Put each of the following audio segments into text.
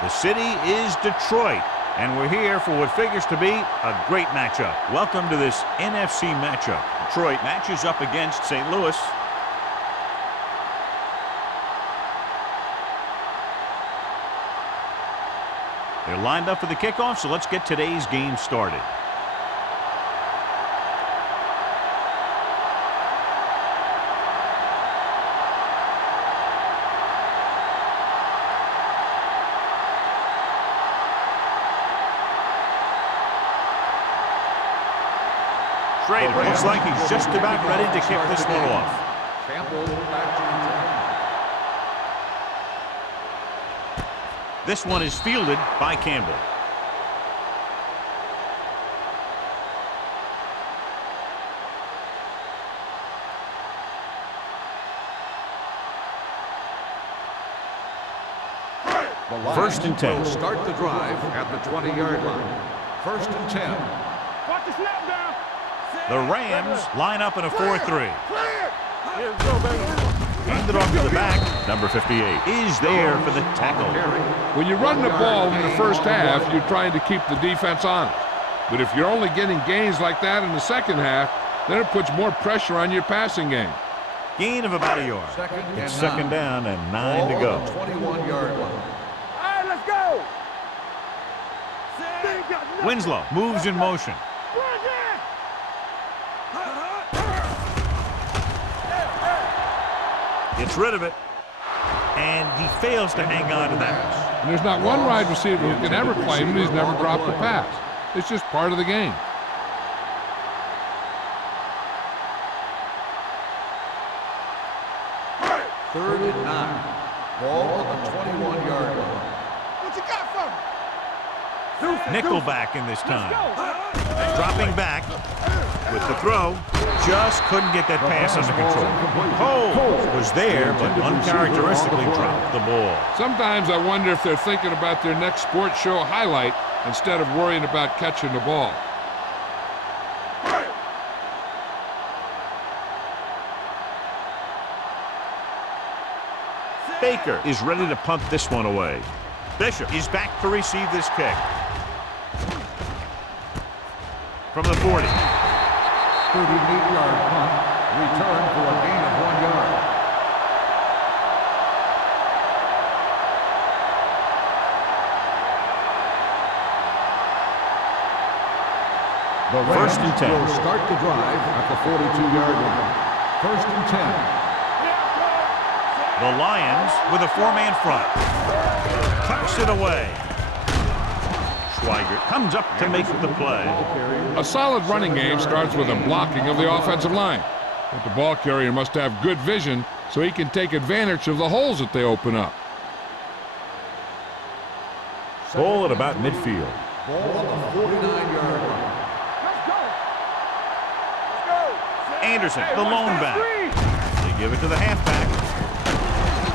The city is Detroit, and we're here for what figures to be a great matchup. Welcome to this NFC matchup. Detroit matches up against St. Louis. They're lined up for the kickoff, so let's get today's game started. Looks like he's just about ready to kick this one off. This one is fielded by Campbell. First and 10. Start the drive at the 20-yard line. First and 10. Watch the snap down. The Rams line up in a 4-3. Handed off to the back. Number 58 is there for the tackle. When you run the ball in the first half, you're trying to keep the defense honest. But if you're only getting gains like that in the second half, then it puts more pressure on your passing game. Gain of about a yard. It's second down and 9 to go. 21-yard line. All right, let's go. Winslow moves in motion. Gets rid of it, and he fails to hang on to that. And there's not one wide receiver who can ever claim that he's never dropped a pass. It's just part of the game. Third and 9. Ball on the 21-yard line. What you got for me? Nickelback in this time. Dropping back with the throw. Just couldn't get that pass under control. Cole was there, but uncharacteristically dropped the ball. Sometimes I wonder if they're thinking about their next sports show highlight instead of worrying about catching the ball. Baker is ready to punt this one away. Bishop is back to receive this kick. From the 40. 38-yard punt. Return for a gain of 1 yard. The Rams First and 10. will start the drive at the 42-yard line. First and 10. The Lions with a 4-man front. Tucks it away. Schweiger comes up to make the play. A solid running game starts with a blocking of the offensive line. But the ball carrier must have good vision so he can take advantage of the holes that they open up. Ball at about midfield. Ball on the 49-yard line. Anderson, the lone back. They give it to the halfback.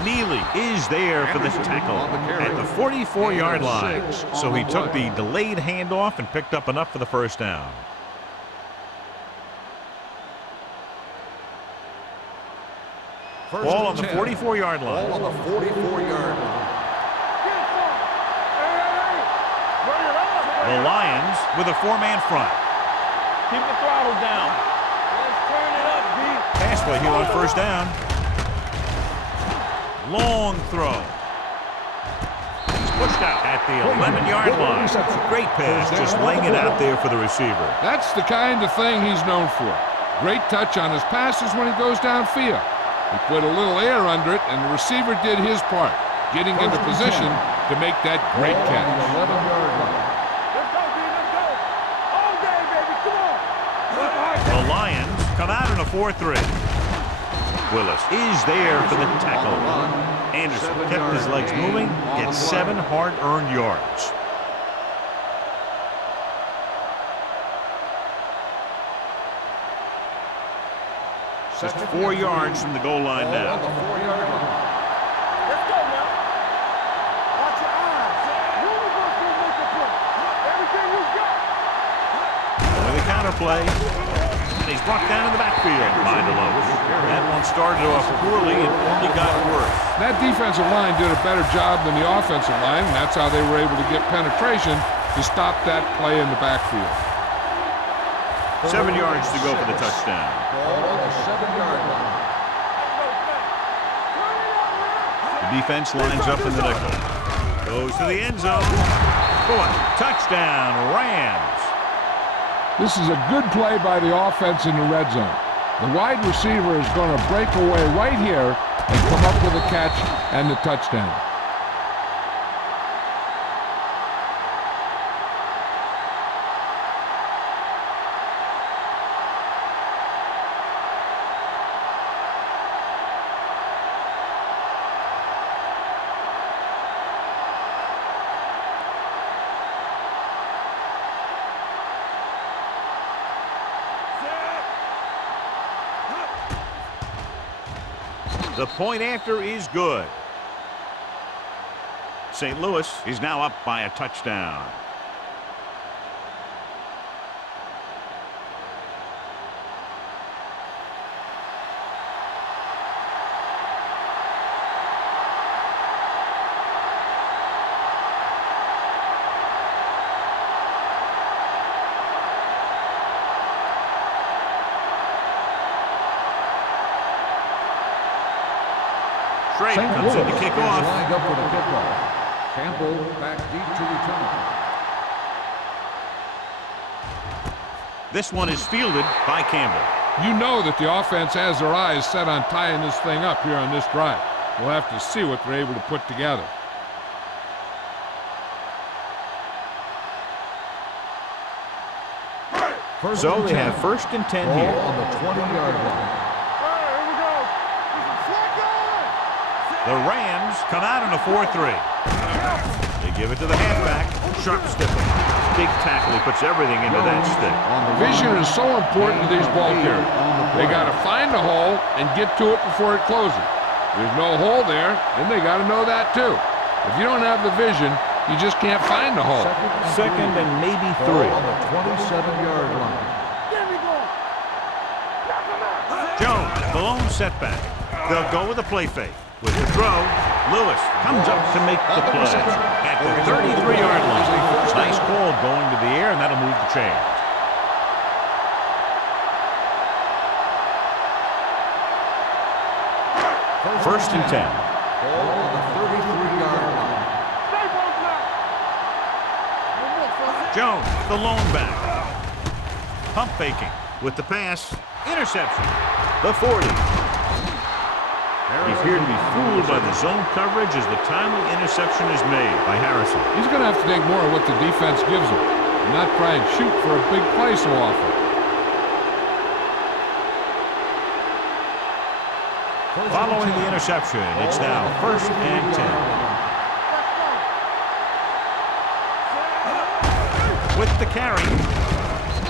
Neely is there for the tackle at the 44-yard line. So he took the delayed handoff and picked up enough for the first down. Ball on the 44-yard line. Ball on the 44-yard line. The Lions with a 4-man front. Keep the throttle down. Let's turn it up, B. Pass play here on first down. Long throw. He's pushed out at the 11-yard line. Great pass, just laying it out there for the receiver. That's the kind of thing he's known for. Great touch on his passes when he goes downfield. He put a little air under it, and the receiver did his part, getting into position to make that great catch. Let's go, B. Let's go. All day, baby. Come on. The Lions come out in a 4-3. Willis is there for the tackle. Anderson kept his legs moving, gets 7 hard-earned yards. Just 4 yards from the goal line now. Let's go now. Watch your eyes. Who we going to make the play? Everything you got. With a counter play. And he's brought down in the backfield by DeLoach. That one started off poorly and only got worse. That defensive line did a better job than the offensive line, and that's how they were able to get penetration to stop that play in the backfield. 7 yards to go for the touchdown. Ball on the 7-yard line. The defense lines up in the nickel. Goes to the end zone. Touchdown, Rams. This is a good play by the offense in the red zone. The wide receiver is going to break away right here and come up with a catch and the touchdown. The point after is good. St. Louis is now up by a touchdown. Trey comes in to kick off. Lined up for the kickoff. Campbell back deep to return. This one is fielded by Campbell. You know that the offense has their eyes set on tying this thing up here on this drive. We'll have to see what they're able to put together. So they have 1st and 10 Ball here. on the 20-yard line. The Rams come out in a 4-3. They give it to the halfback. Sharp stiffing. Big tackle. He puts everything into that stick. Vision is so important to these ball carriers. They got to find the hole and get to it before it closes. There's no hole there, then they got to know that too. If you don't have the vision, you just can't find the hole. Second and maybe 3. Ball on the 27-yard line. Jones, the lone setback. They'll go with a play fake. With the throw, Lewis comes up to make the play at the 33-yard line. Nice call going to the air, and that'll move the chains. First and 10. Ball on the 33-yard line. Jones, the lone back. Pump faking with the pass. Interception. The 40. He appeared to be fooled by the zone coverage as the timely interception is made by Harrison. He's going to have to take more of what the defense gives him and not try and shoot for a big play so often. Following the interception, it's now 1st and 10. With the carry,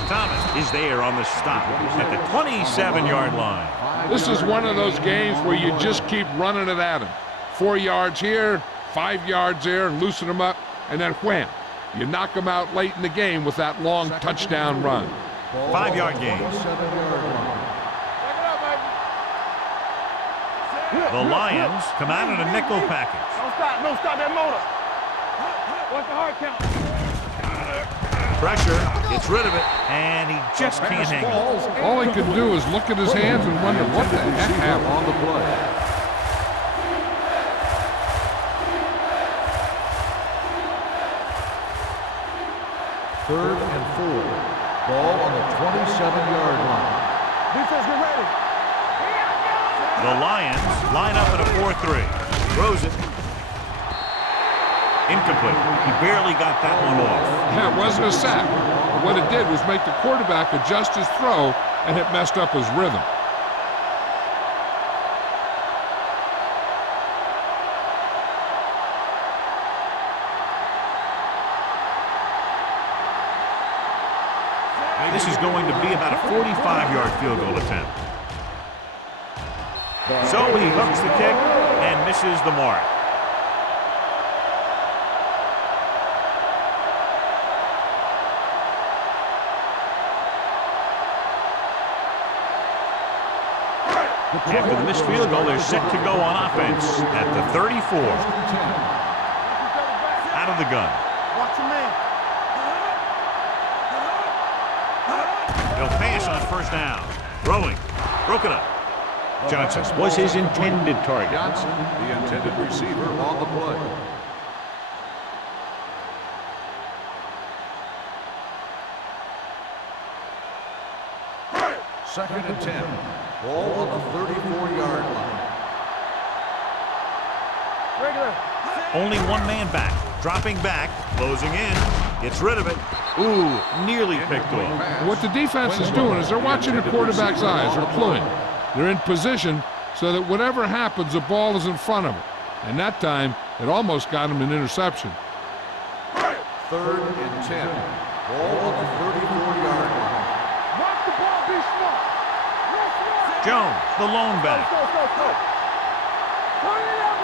Thomas is there on the stop at the 27-yard line. This is one of those games where you just keep running it at him. 4 yards here, 5 yards there, and loosen them up, and then wham. You knock them out late in the game with that long touchdown run. 5-yard gain. The Lions come out in a nickel package. Don't stop that motor. What's the hard count? Pressure, gets rid of it, and he just can't hang it. All he could do is look at his hands and wonder what the heck happened. On the play. Third and 4. Ball on the 27-yard line. Defense, get ready. The Lions line up in a 4-3. Throws it. Incomplete. He barely got that one off. Yeah, it wasn't a sack. What it did was make the quarterback adjust his throw, and it messed up his rhythm. This is going to be about a 45-yard field goal attempt. So he hooks the kick and misses the mark. The After the missed field goal, they're set to go on offense at the 34. Out of the gun. Watch your man. He'll pass on first down. Throwing. Broken up. Johnson was his intended target. Johnson, the intended receiver on the play. Second and 10. Ball on the 34-yard line. Regular. Only one man back. Dropping back. Closing in. Gets rid of it. Ooh, nearly picked off. What the defense is doing is they're watching the quarterback's eyes. They're cluing. They're in position so that whatever happens, the ball is in front of them. And that time, it almost got him an interception. Third and 10. Ball on the 34-yard line. Watch the ball, be smart. Let's go. Jones, the lone back. Go. Turn it up.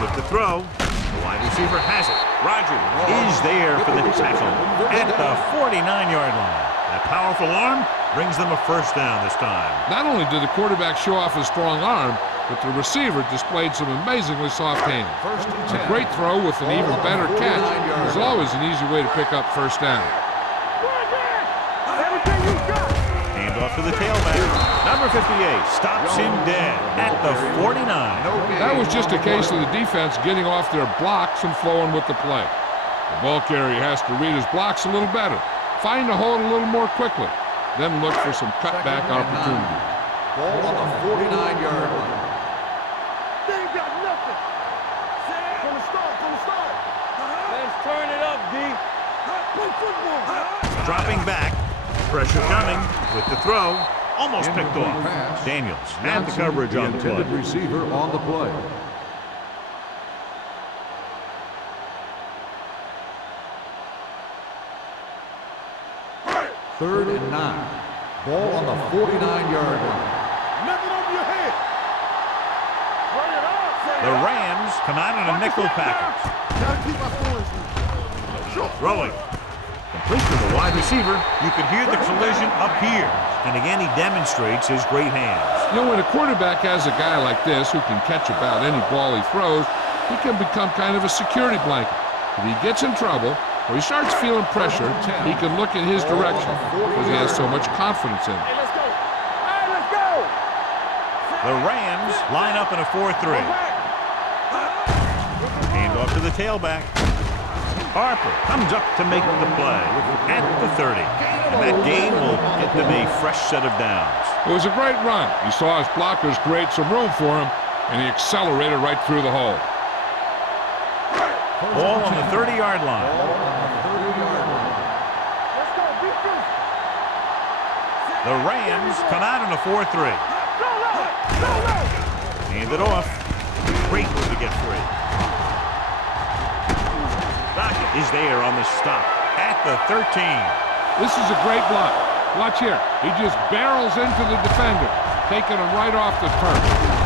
With the throw. The wide receiver has it. Rogers is there for the tackle at the 49-yard line. That powerful arm brings them a first down this time. Not only did the quarterback show off his strong arm, but the receiver displayed some amazingly soft hands. First and 10. A great throw with an even better catch is always an easy way to pick up first down. Everything you got. Hand off to the tailback. Number 58 stops him dead at the 49. That was just a case of the defense getting off their blocks and flowing with the play. The ball carrier has to read his blocks a little better, find the hole a little more quickly, then look for some cutback opportunity. Ball on the 49-yard line. They ain't got nothing. From the start. Let's turn it up, D. Play football. Dropping back. Pressure coming with the throw. Almost picked off. Daniels had the coverage on the play. Intended receiver on the play. Third and 9. Ball on the 49-yard line. Nothing over your head. Run it off. The Rams come out in a nickel package. Gotta keep my forwards. Throwing. Complete to the wide receiver. You could hear the collision up here. And again, he demonstrates his great hands. You know, when a quarterback has a guy like this who can catch about any ball he throws, he can become kind of a security blanket. If he gets in trouble or he starts feeling pressure, he can look in his direction because he has so much confidence in it. Hey, let's go. Hey, let's go. The Rams line up in a 4-3. Hand off to the tailback. Harper comes up to make the play at the 30. And that gain will get them a fresh set of downs. It was a great run. He saw his blockers create some room for him, and he accelerated right through the hole. Ball on the 30-yard line. Let's go, defense. The Rams come out in a 4-3. Go low. Hand it off. Great to get free. Dockett is there on the stop at the 13. This is a great block. Watch here. He just barrels into the defender, taking him right off the turf.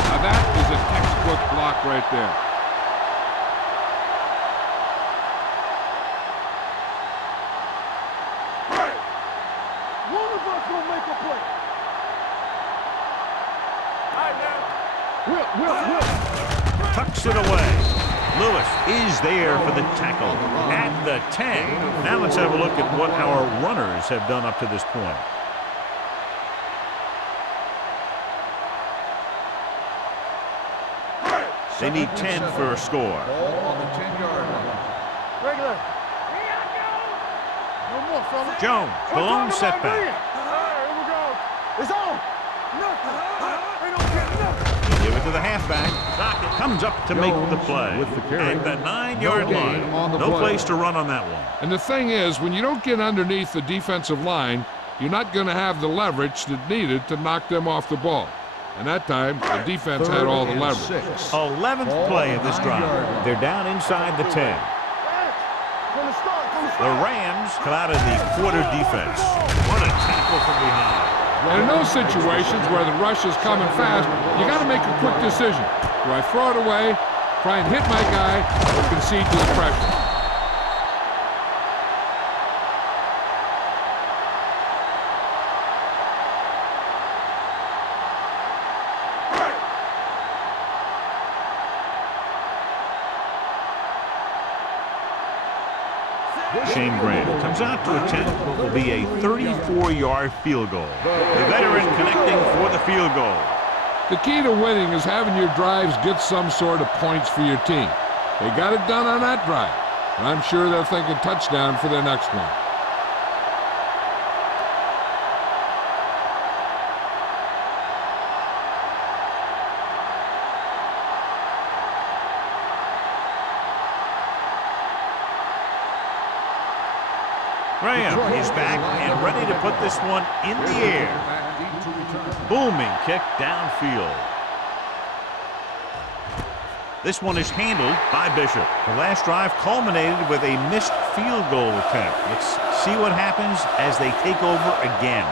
Now that is a textbook block right there. One of us gonna make a play. All right, now. Will. Tucks it away. Lewis is there for the tackle at the 10. Now let's have a look at what our runners have done up to this point. They need 10 for a score. Ball on the 10-yard line. Regular. No more, fella. Jones, the lone setback. Here we go. It's on. Nothing. They don't get nothing. Give it to the halfback. Dockett comes up to make the play with the carry. at the 9-yard line. on the No play. place to run on that one. And the thing is, when you don't get underneath the defensive line, you're not going to have the leverage that's needed to knock them off the ball. And that time, the defense had all the leverage. 11th play of this drive. They're down inside the 10. From the start. The Rams come out of the quarter defense. What a tackle from behind. And in those situations where the rush is coming fast, you got to make a quick decision. Do I throw it away, try and hit my guy, or concede to the pressure? Shane Grant comes out to attempt what will be a 34-yard field goal. The veteran connecting for the field goal. The key to winning is having your drives get some sort of points for your team. They got it done on that drive, and I'm sure they're thinking touchdown for their next one. Graham is back and ready to put this one in the air. Booming kick downfield. This one is handled by Bishop. The last drive culminated with a missed field goal attempt. Let's see what happens as they take over again.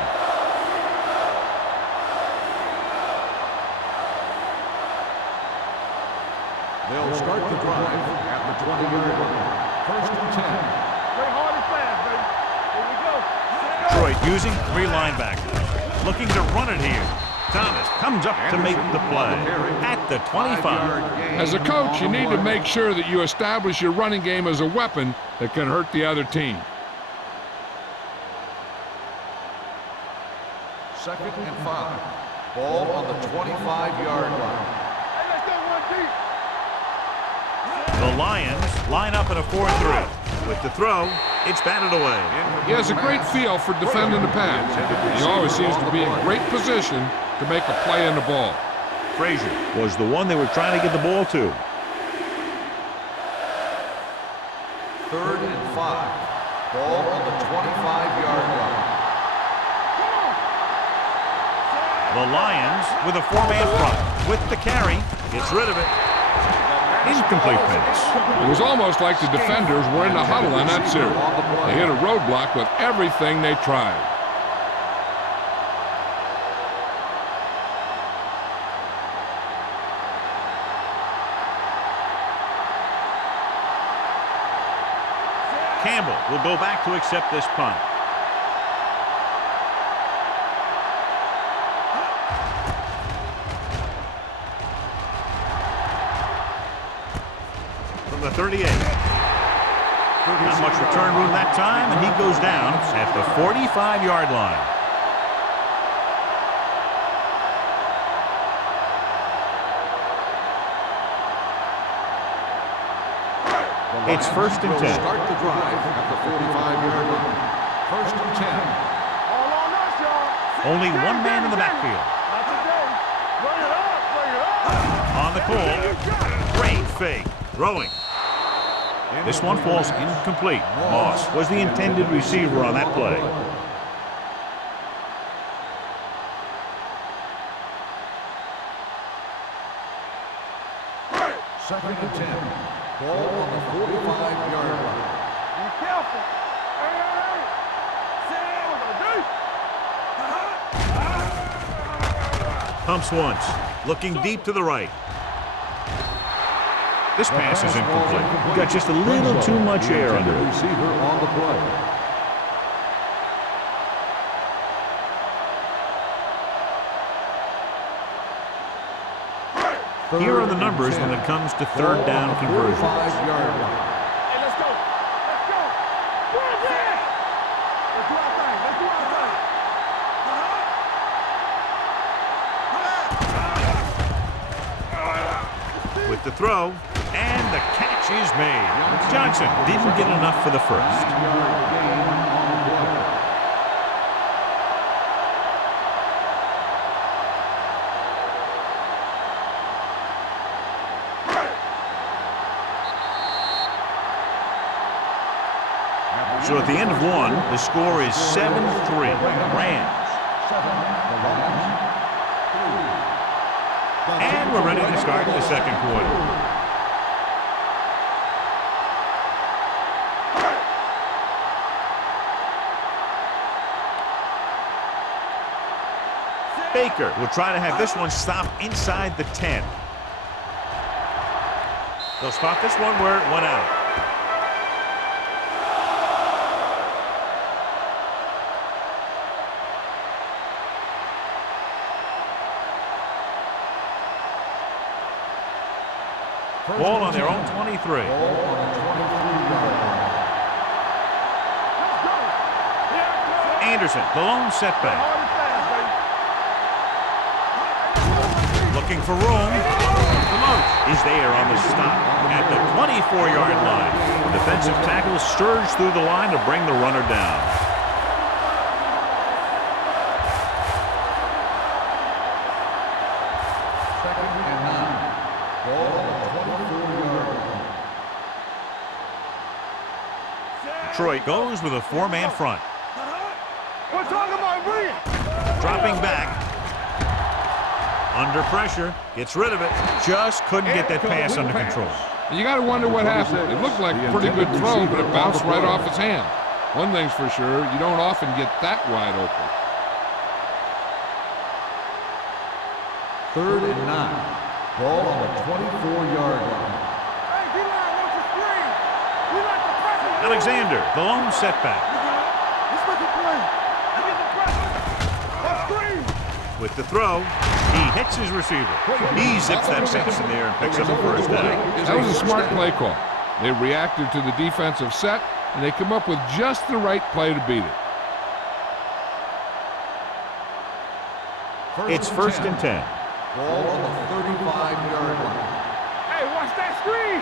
They'll start the drive at the 20-yard line. First and 10. Play hard and fast, baby. Here we go. Detroit using 3 linebackers. Looking to run it here. Thomas comes up to make the play at the 25. As a coach, you need to make sure that you establish your running game as a weapon that can hurt the other team. Second and 5. Ball on the 25-yard line. Hey, let's go one deep. The Lions line up in a 4-3. With the throw, it's batted away. He has a great feel for defending the pass. He always seems to be in great position to make a play on the ball. Frazier was the one they were trying to get the ball to. Third and 5. Ball on the 25-yard line. The Lions with a 4-man front. With the carry, gets rid of it. Incomplete pass. It was almost like the defenders were in the huddle on that series. They hit a roadblock with everything they tried. Campbell will go back to accept this punt. From the 38. Not much return room that time, and he goes down at the 45-yard line. It's first and 10. Start the drive at the 45-yard line. First and 10. All on us, y'all. Only one man in the backfield. Not today. Bring it up, bring it up. On the call. Great fake. Throwing. This one falls incomplete. Moss was the intended receiver on that play. Second and 10. Ball on the 45-yard line. Be careful. Hey, hey, hey. Pumps once. Looking deep to the right. This pass is incomplete. Got just a little too much air under it. Receiver on the play. Here are the numbers when it comes to third down conversions. 45-yard line. Hey, let's go. Let's go. Run there. Let's do our thing. Let's do our thing. With the throw, and the catch is made. Johnson didn't get enough for the first. So at the end of one, the score is 7-3. Rams. And we're ready to start the second quarter. Baker will try to have this one stop inside the 10. They'll spot this one where it went out. First Ball and on their 10. own 23. Ball on the 23-yard line. Anderson, the lone setback. Hard and fast, baby. Looking for room. DeLoach is there on the stop at the 24-yard line. The defensive tackle surged through the line to bring the runner down. Second and 9. Ball on the 24-yard line. Detroit goes with a four-man front. We're talking about bring it. Dropping back. Under pressure. Gets rid of it. Just couldn't get that pass under control. And you got to wonder what happened. It looked like a pretty good throw, but it bounced right off his hand. One thing's for sure, you don't often get that wide open. Third and 9. Ball on the 24-yard line. Hey, D-line, what's your screen? We like the pressure. Alexander, the lone setback. Let's make a play. Let's get the pressure. Let's screen. With the throw, he hits his receiver. He zips that pass in there and picks up a first down. That was a smart play call. They reacted to the defensive set, and they come up with just the right play to beat it. It's first and 10. Ball on the 35-yard line. Hey, watch that screen.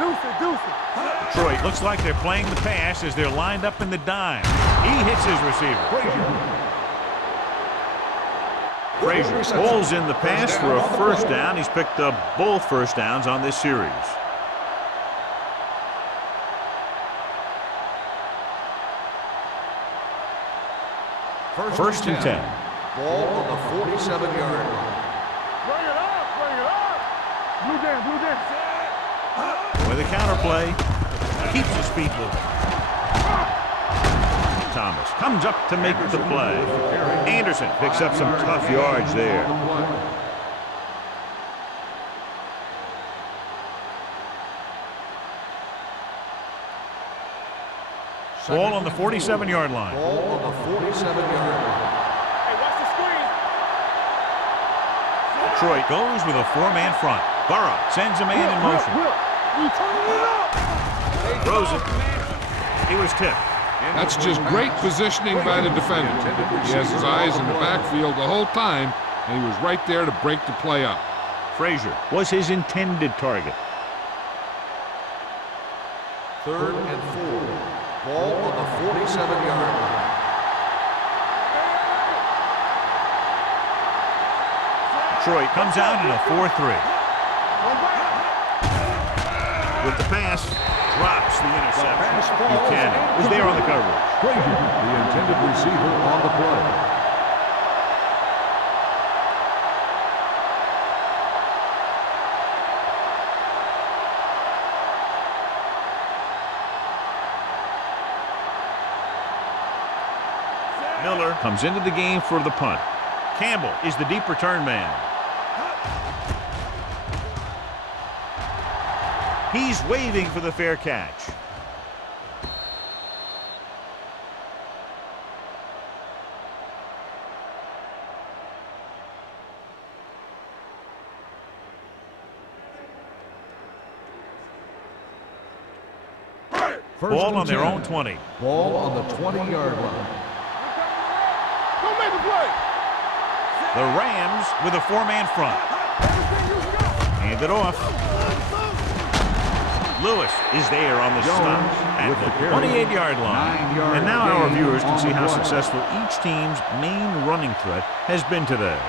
Deuce it, deuce it. Detroit looks like they're playing the pass as they're lined up in the dime. He hits his receiver. Frazier pulls in the pass for a first down. He's picked up both first downs on this series. First and 10. Ball on the 47-yard line. Bring it up, bring it up. Blue down, blue down. With a counter play, keeps his feet moving. Thomas comes up to make the play. Anderson picks up some tough yards there. Ball on the 47-yard line. Ball on the 47-yard line. Hey, watch the screen. Detroit goes with a four-man front. Burrow sends a man in motion. You turning it up. Throws it. He was tipped. That's just great positioning by the defender. He has his eyes in the backfield the whole time, and he was right there to break the play up. Frazier was his intended target. Third and 4. Ball on the 47-yard line. Detroit comes out in a 4-3. With the pass, drops the interception. Buchanan is there on the coverage. Frazier, the intended receiver on the play. Miller comes into the game for the punt. Campbell is the deep return man. He's waving for the fair catch. Ball on their own 20. Ball on the 20-yard line. Don't make a play. The Rams with a four-man front. Hand it off. Lewis is there on the stop at the 28-yard line. And now our viewers can see how successful each team's main running threat has been today.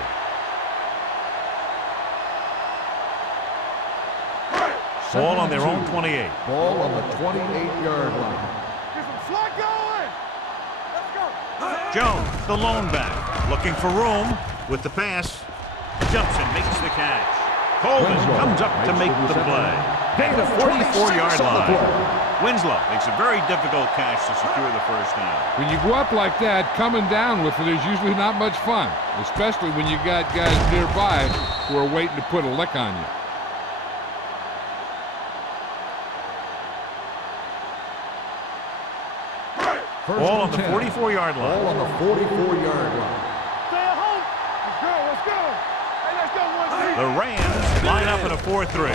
Ball on their own 28. Ball on the 28-yard line. Get some slack going. Let's go. Jones, the lone back, looking for room with the pass. Jumps and makes the catch. Coleman comes up to make the play at the 44-yard line. Winslow makes a very difficult catch to secure the first down. When you go up like that, coming down with it is usually not much fun, especially when you got guys nearby who are waiting to put a lick on you. Ball on the 44-yard line. Ball on the 44-yard line. Stay at home. Let's go, let's go. Hey, let's go, one team. The Rams line up in a 4-3.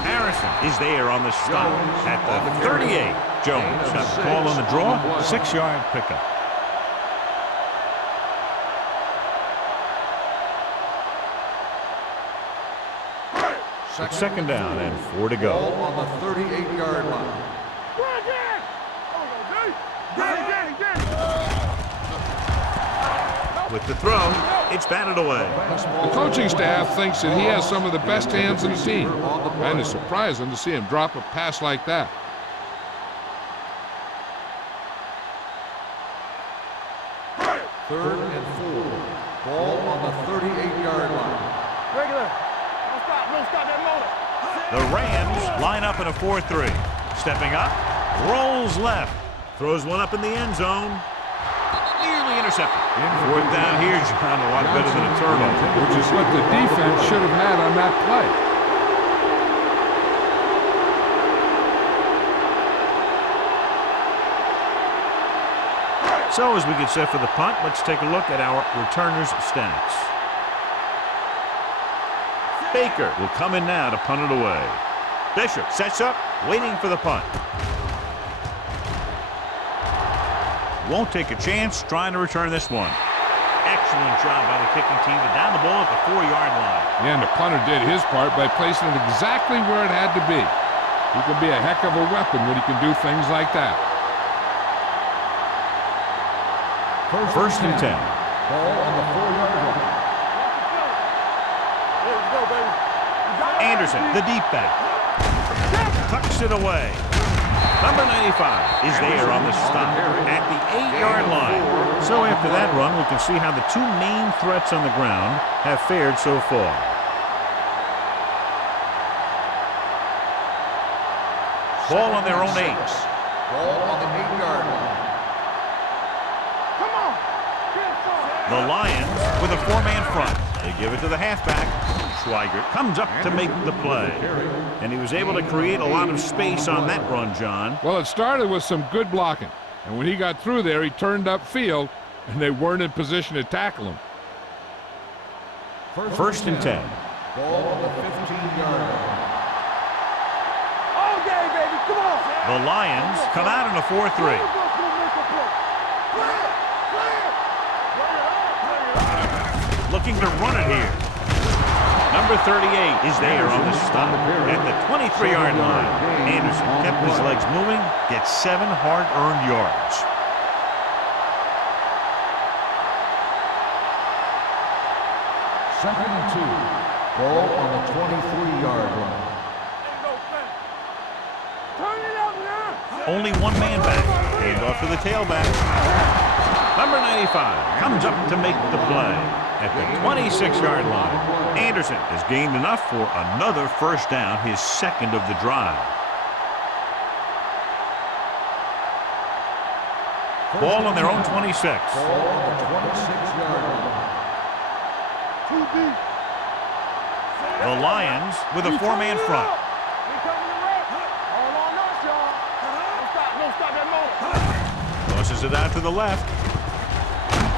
Harrison is there on the stop at the 38. Jones got the ball on the draw, 6-yard pickup. It's second down and 4 to go. Ball on the 38-yard line. With the throw, it's batted away. The coaching staff thinks that he has some of the best hands in the team. And it's surprising to see him drop a pass like that. Third and 4. Ball on the 38-yard line. Regular. Don't stop that motor. The Rams line up in a 4-3. Stepping up, rolls left, throws one up in the end zone. Nearly intercepted. Fourth down here, John, a lot better than a turnover. Which is what the defense should have had on that play. So as we get set for the punt, let's take a look at our returners' stats. Baker will come in now to punt it away. Bishop sets up, waiting for the punt. Won't take a chance trying to return this one. Excellent job by the kicking team to down the ball at the 4-yard line. Yeah, and the punter did his part by placing it exactly where it had to be. He can be a heck of a weapon when he can do things like that. First and 10. Ball on the 4-yard line. Let's go, baby. Anderson, the deep back. Tucks it away. Number 95 is there on the stop at the 8-yard line. So after that run, we can see how the two main threats on the ground have fared so far. Ball on their own 8. Ball on the 8-yard line. Come on. The Lions with a 4-man front. They give it to the halfback. Schweigert comes up to make the play. And he was able to create a lot of space on that run, John. Well, it started with some good blocking. And when he got through there, he turned upfield, and they weren't in position to tackle him. First and 10. Ball on the 15-yard line. All day, baby. Come on. The Lions come out in a 4-3. Looking to run it here. Number 38 is there on the stop at the 23-yard line. Anderson kept his legs moving, gets 7 hard-earned yards. Second and 2. Ball on the 23-yard line. Turn it up now. Only one man back. Hand off to the tailback. Number 95 comes up to make the play at the 26-yard line. Anderson has gained enough for another first down, his second of the drive. Ball on their own 26. Ball on the 26-yard line. Too deep. The Lions with a 4-man front. We coming to wreck. All on us, y'all. Don't stop that motor. Tosses it out to the left.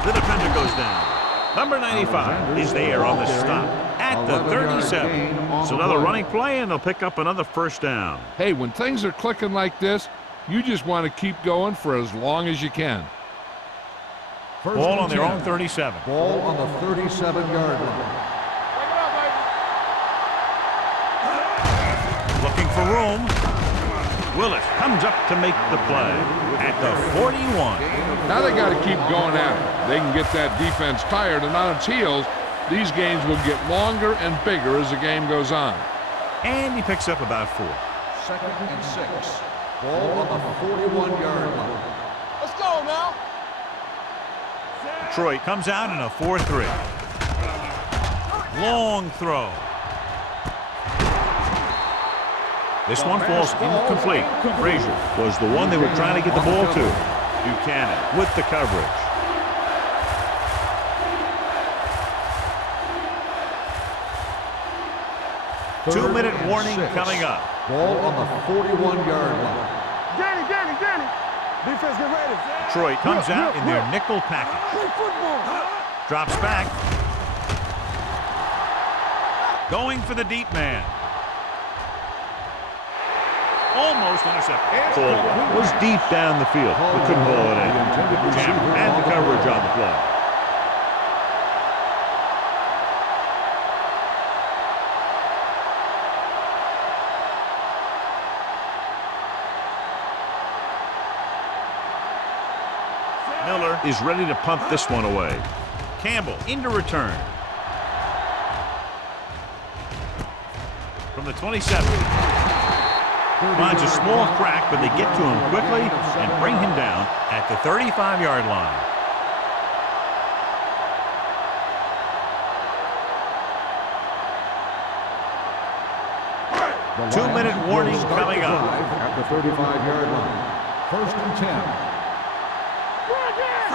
The defender goes down. Number 95 is there on the stop at the 37. It's another running play, and they'll pick up another first down. Hey, when things are clicking like this, you just want to keep going for as long as you can. Ball on their own 37. Ball on the 37-yard line. Looking for room. Willis comes up to make the play at the 41. Now they got to keep going at it. They can get that defense tired and on its heels. These games will get longer and bigger as the game goes on. And he picks up about 4. Second and 6. Ball on the 41-yard line. Let's go now. Detroit comes out in a 4-3. Long throw. This one falls incomplete. Frazier was the one they were trying to get the ball to. Buchanan with the coverage. Two-minute warning coming up. Ball on the 41-yard line. Danny. Defense, get ready. Detroit comes out in their nickel package. Play football. Drops back. Going for the deep man. Almost intercepted. Caldwell was deep down the field, but couldn't haul it in. Cameron had the coverage on the play. Miller is ready to punt this one away. Campbell into return. From the 27. Finds a small crack, but they get to him quickly and bring him down at the 35-yard line. The 2-minute Lions warning will start coming the up. drive at the 35-yard line. First and 10.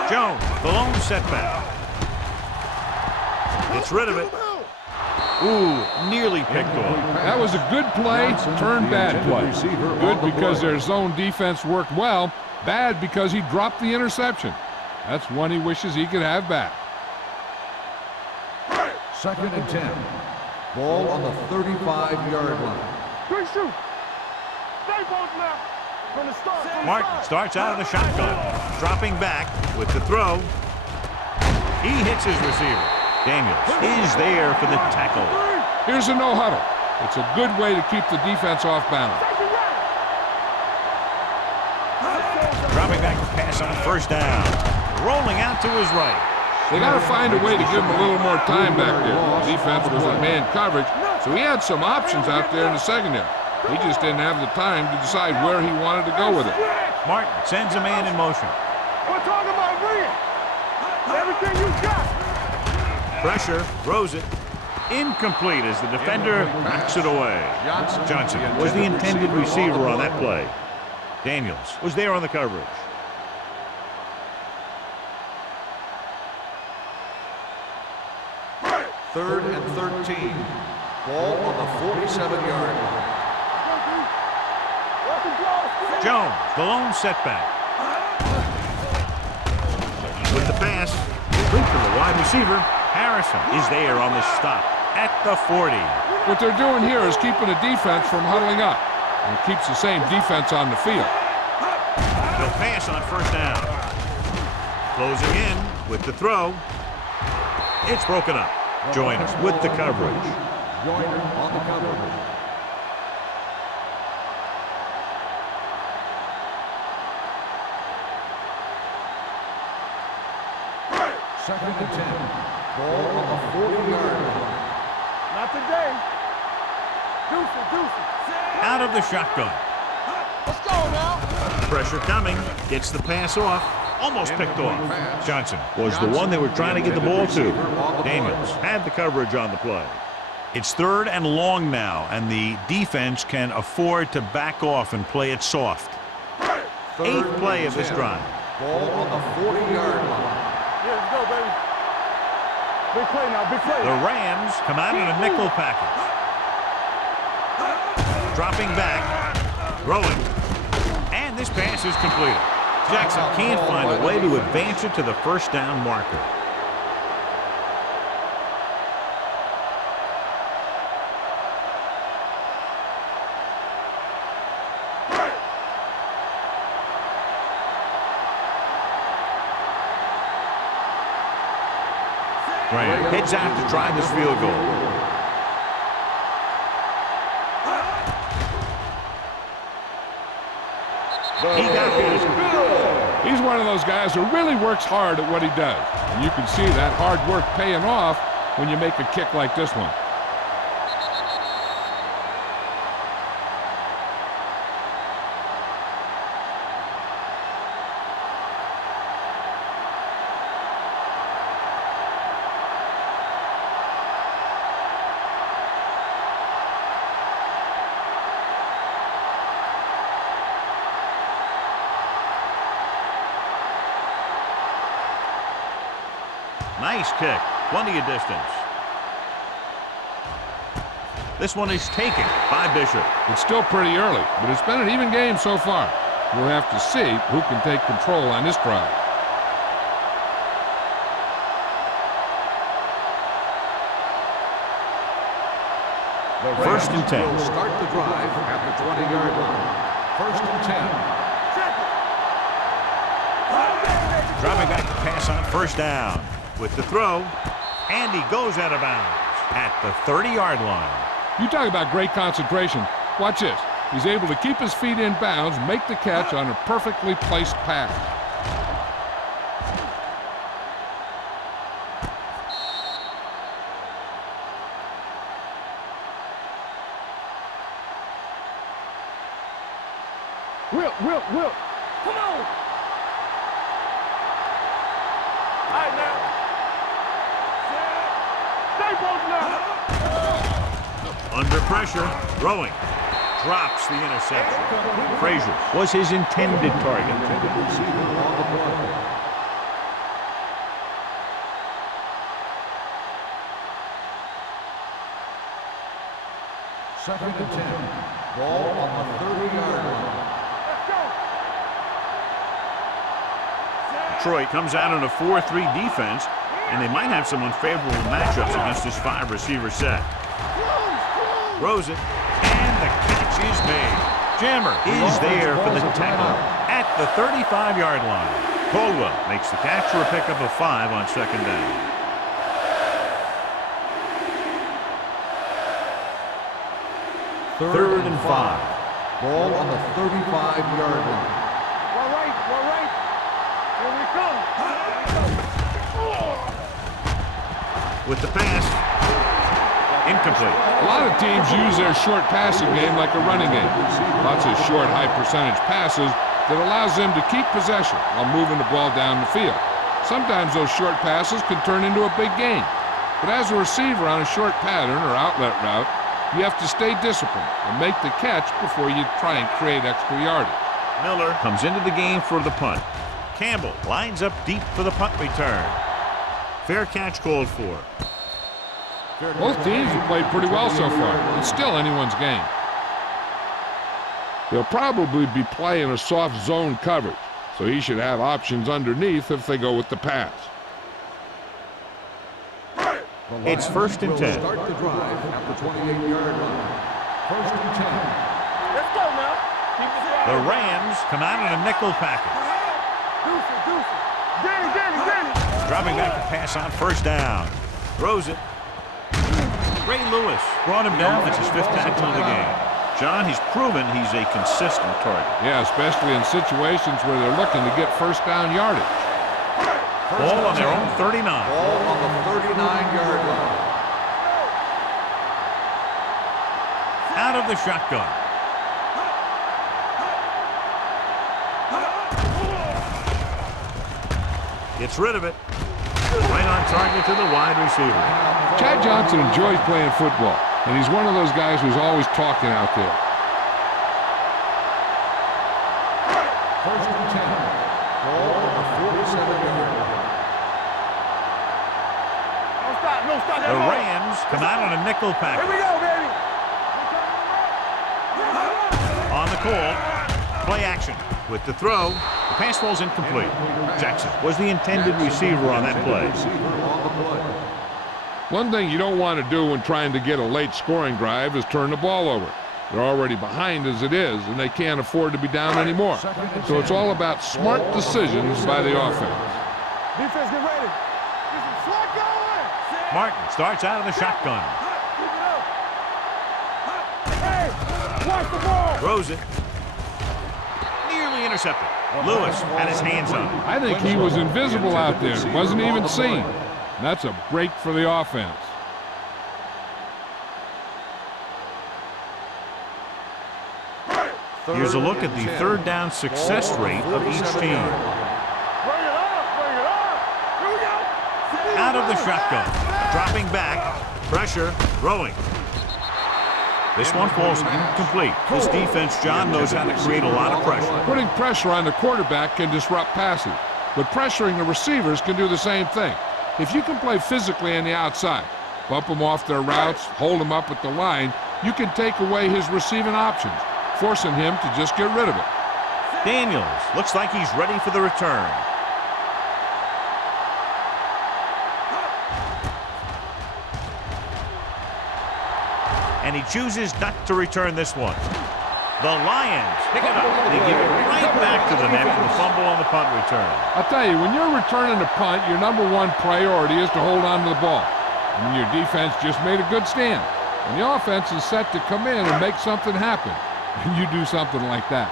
Jones, the lone setback. Gets rid of it. Ooh, nearly picked off. That was a good play, turned bad play. Good because their zone defense worked well. Bad because he dropped the interception. That's one he wishes he could have back. Second and 10. Ball on the 35-yard line. Good shoot. Stay both left. From the start. Martin starts out of the shotgun. Dropping back with the throw. He hits his receiver. Daniels is there for the tackle. Here's a no huddle. It's a good way to keep the defense off balance. Dropping back to pass on first down. Rolling out to his right. They got to find a way to give him a little more time back there. The defense was in man coverage, so he had some options out there in the secondary. He just didn't have the time to decide where he wanted to go with it. Martin sends a man in motion. We're talking about bringing everything you got. Pressure, throws it. Incomplete as the defender knocks it away. Johnson was the intended receiver on that play. Daniels was there on the coverage. Third and 13. Ball on the 47-yard line. Jones, the lone setback. With the pass, complete to the wide receiver. Harrison is there on the stop at the 40. What they're doing here is keeping the defense from huddling up, and it keeps the same defense on the field. They'll pass on first down. Closing in with the throw. It's broken up. Joyner with the coverage. Joyner on the coverage. Second and 10. Ball on the 40-yard line. Not today. Deuce. Out of the shotgun. Let's go now. Pressure coming. Gets the pass off. Almost picked off. Johnson was the one they were trying to get the ball to. Daniels had the coverage on the play. It's third and long now, and the defense can afford to back off and play it soft. Eighth play of this drive. Ball on the 40-yard line. Yeah, let's go, baby. Big play now, big play. The Rams come out in a nickel package. Dropping back, throwing, and this pass is completed. Jackson can't find a way to advance it to the first down marker. Graham heads out to try this field goal. He got his. He's one of those guys who really works hard at what he does. And you can see that hard work paying off when you make a kick like this one. Nice kick. Plenty of distance. This one is taken by Bishop. It's still pretty early, but it's been an even game so far. We'll have to see who can take control on this drive. The First and 10. will start the drive at the 20-yard line. First and 10. Dropping back to pass on first down. With the throw, and he goes out of bounds at the 30-yard line. You talk about great concentration. Watch this. He's able to keep his feet in bounds, make the catch on a perfectly placed pass. Whip. Come on. All right, now. Stay both now. Under pressure, throwing. Drops the interception. Frazier was his intended target. Second and 10. Ball on the 30-yard line. Detroit comes out in a 4-3 defense, and they might have some unfavorable matchups against this 5-receiver set. Throws it, and the catch is made. Jammer is there for the tackle at the 35-yard line. Caldwell makes the catch for a pickup of 5 on second down. Third and 5. Ball on the 35-yard line. We're right. Here we come. With the pass, incomplete. A lot of teams use their short passing game like a running game. Lots of short, high-percentage passes that allows them to keep possession while moving the ball down the field. Sometimes those short passes can turn into a big gain. But as a receiver on a short pattern or outlet route, you have to stay disciplined and make the catch before you try and create extra yardage. Miller comes into the game for the punt. Campbell lines up deep for the punt return. Fair catch called for. Both teams have played pretty well so far. It's still anyone's game. They'll probably be playing a soft zone coverage, so he should have options underneath if they go with the pass. It's first and 10. Start the drive at the 28-yard line. First and 10. Let's go now. Keep the drive. The Rams come out in a nickel package. Deuces. Get it. Dropping back to pass on first down. Throws it. Ray Lewis brought him down. That's his 5th tackle of the game. John, he's proven he's a consistent target. Yeah, especially in situations where they're looking to get first down yardage. Ball on their own 39. Ball on the 39-yard line. Out of the shotgun. Gets rid of it. Right on target to the wide receiver. Chad Johnson enjoys playing football, and he's one of those guys who's always talking out there. First and 10. Ball on the 47-yard line. No stop. The Rams come out on a nickel Here package. we go, baby. On the call, play action. With the throw, the pass falls incomplete. Jackson was the intended receiver on that play. One thing you don't want to do when trying to get a late scoring drive is turn the ball over. They're already behind as it is, and they can't afford to be down anymore. So it's all about smart decisions by the offense. Defense, get ready. Get some slack going. Martin starts out of the shotgun. Keep it up. Hey, watch the ball. Throws it. Nearly intercepted. Lewis had his hands on it. I think he was invisible out there. Wasn't even seen. That's a break for the offense. Here's a look at the third down success rate of each team. Bring it up. Here we go. Out of the shotgun. Dropping back. Pressure. Throwing. This one falls incomplete. This defense, John, knows how to create a lot of pressure. Putting pressure on the quarterback can disrupt passing, but pressuring the receivers can do the same thing. If you can play physically on the outside, bump them off their routes, hold them up at the line, you can take away his receiving options, forcing him to just get rid of it. Daniels looks like he's ready for the return. And he chooses not to return this one. The Lions pick it up. They give it right back to the net for the fumble on the punt return. I'll tell you, when you're returning a punt, your #1 priority is to hold on to the ball. And your defense just made a good stand. And the offense is set to come in and make something happen. And you do something like that.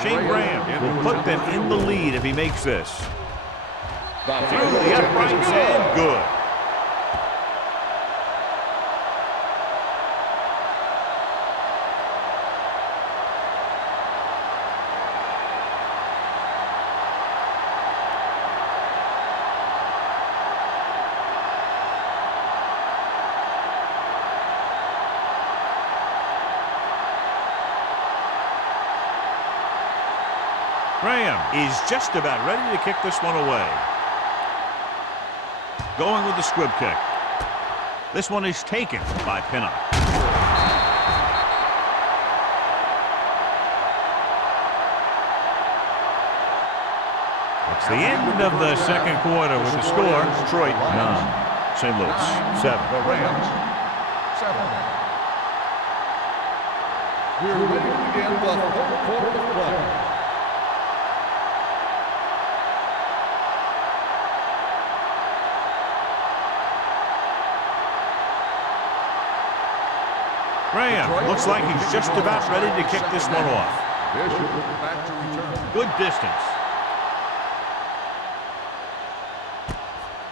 Shane Graham will put them in the lead if he makes this. Through the uprights and good. Graham is just about ready to kick this one away. Going with the squib kick. This one is taken by Pinnock. It's the end of the second quarter with the score. Detroit 9. St. Louis 7. The Rams 7. We're ready to begin the third quarter of play. Graham looks like he's just about ready to kick this one off. Bishop back to return. Good distance.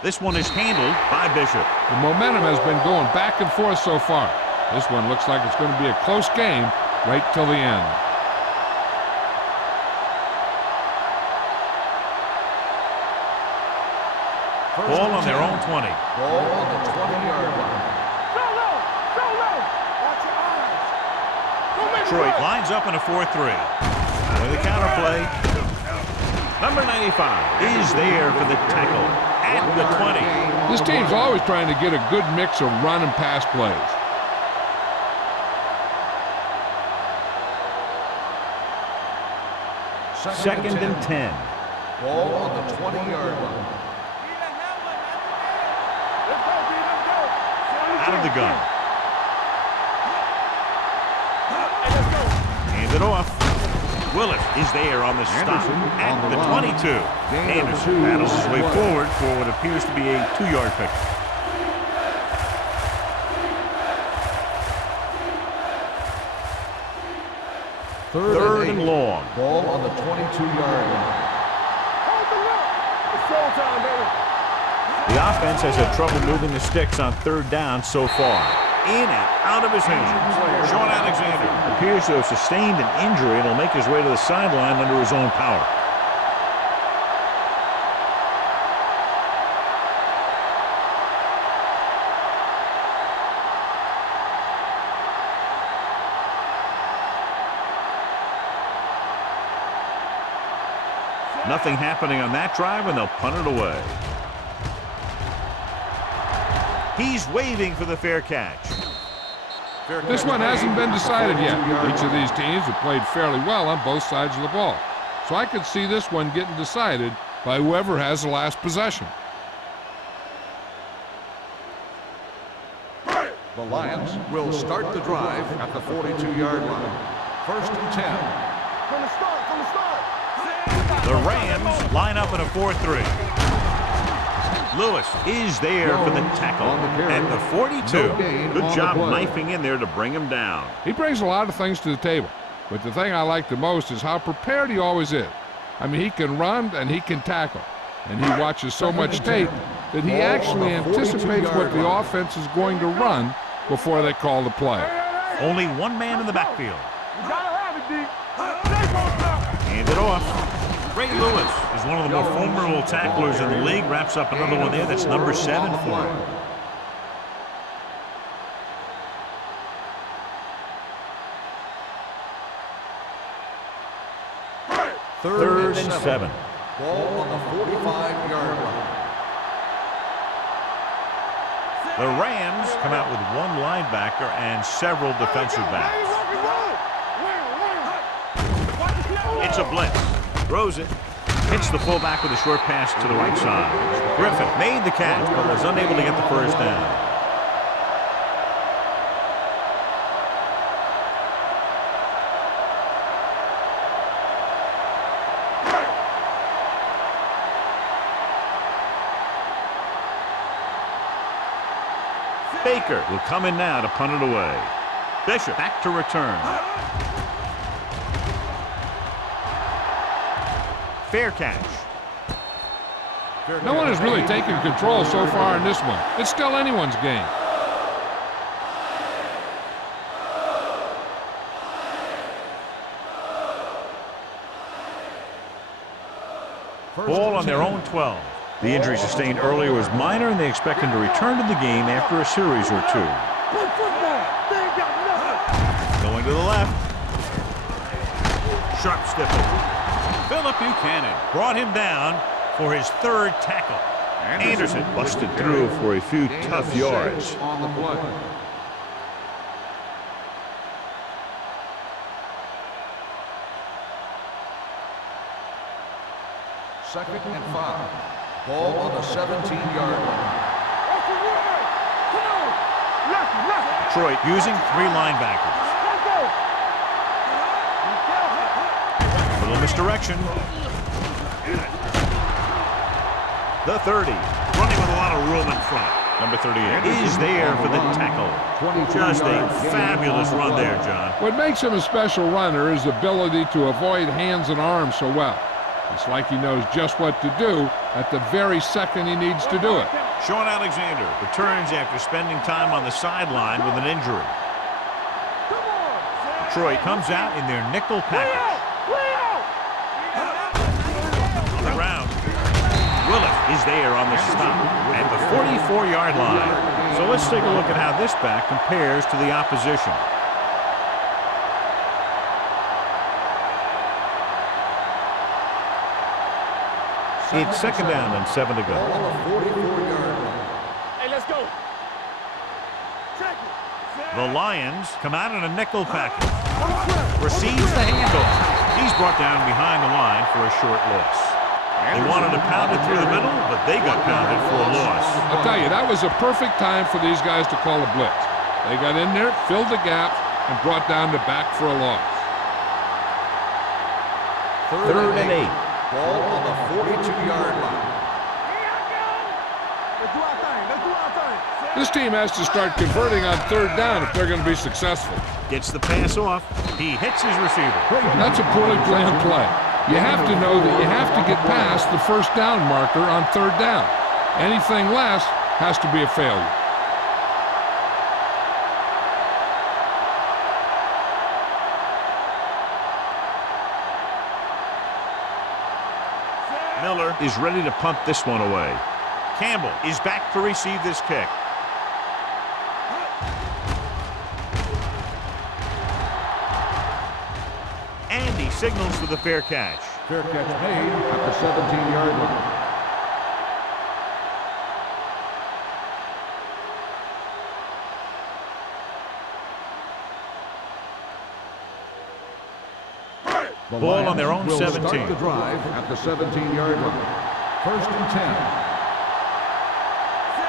This one is handled by Bishop. The momentum has been going back and forth so far. This one looks like it's going to be a close game right till the end. Ball on their own 20. Ball on the 20-yard line. Detroit lines up in a 4-3. With the counter play. Number 95 is there for the tackle at the 20. This team's always trying to get a good mix of run and pass plays. Second and 10. Ball on the 20-yard line. Out of the gun. Hands it off. Willis is there on the stop at the 22. Anderson battles his way forward for what appears to be a 2-yard pick. Third and long. Ball on the 22-yard line. The offense has had trouble moving the sticks on third down so far. In and out of his hands. Sean Alexander appears to have sustained an injury and will make his way to the sideline under his own power. Nothing happening on that drive, and they'll punt it away. He's waving for the fair catch. This one hasn't been decided yet. Each of these teams have played fairly well on both sides of the ball. So I could see this one getting decided by whoever has the last possession. The Lions will start the drive at the 42-yard line. First and 10. From the start. The Rams line up in a 4-3. Lewis is there for the tackle at the 42. Good job knifing in there to bring him down. He brings a lot of things to the table, but the thing I like the most is how prepared he always is. I mean, he can run and he can tackle, and he watches so much tape that he actually anticipates what the offense is going to run before they call the play. Only one man in the backfield. You gotta have it, D. Hand it off. Ray Lewis is one of the more formidable tacklers in the league. Wraps up another one there. That's number 7 for him. Third and 7. Ball on the 45-yard line. The Rams come out with one linebacker and several defensive backs. It's a blitz. Throws it. Hits the fullback with a short pass to the right side. Griffin made the catch, but was unable to get the first down. Baker will come in now to punt it away. Bishop back to return. Fair catch. No one has really taken control so far in this one. It's still anyone's game. Ball on their own 12. The injury sustained earlier was minor, and they expect him to return to the game after a series or two. Going to the left. Sharp stiffle. Philip Buchanan brought him down for his third tackle. Anderson busted through for a few tough yards. On the play. Second and 5. Ball on the 17-yard line. Detroit using 3 linebackers. Little misdirection. The 30, running with a lot of room in front. Number 38 is there for the tackle. Just a fabulous run there, John. What makes him a special runner is the ability to avoid hands and arms so well. It's like he knows just what to do at the very second he needs to do it. Sean Alexander returns after spending time on the sideline with an injury. Detroit comes out in their nickel package. On the ground, Willis is there on the stop at the 44-yard line. So let's take a look at how this back compares to the opposition. It's second down and 7 to go. On the 44-yard line. Hey, let's go. The Lions come out in a nickel package. Receives the handoff. He's brought down behind the line for a short loss. They wanted to pound it through the middle, but they got pounded for a loss. I'll tell you, that was a perfect time for these guys to call a blitz. They got in there, filled the gap, and brought down the back for a loss. Third and 8. Ball on the 42-yard line. This team has to start converting on third down if they're going to be successful. Gets the pass off. He hits his receiver. That's a poorly planned play. You have to know that you have to get past the first down marker on third down. Anything less has to be a failure. Miller is ready to punt this one away. Campbell is back to receive this kick. And he signals for the fair catch. Fair catch made at the 17-yard line. The Ball on their own will 17. Start the drive at the 17-yard line. First and 10.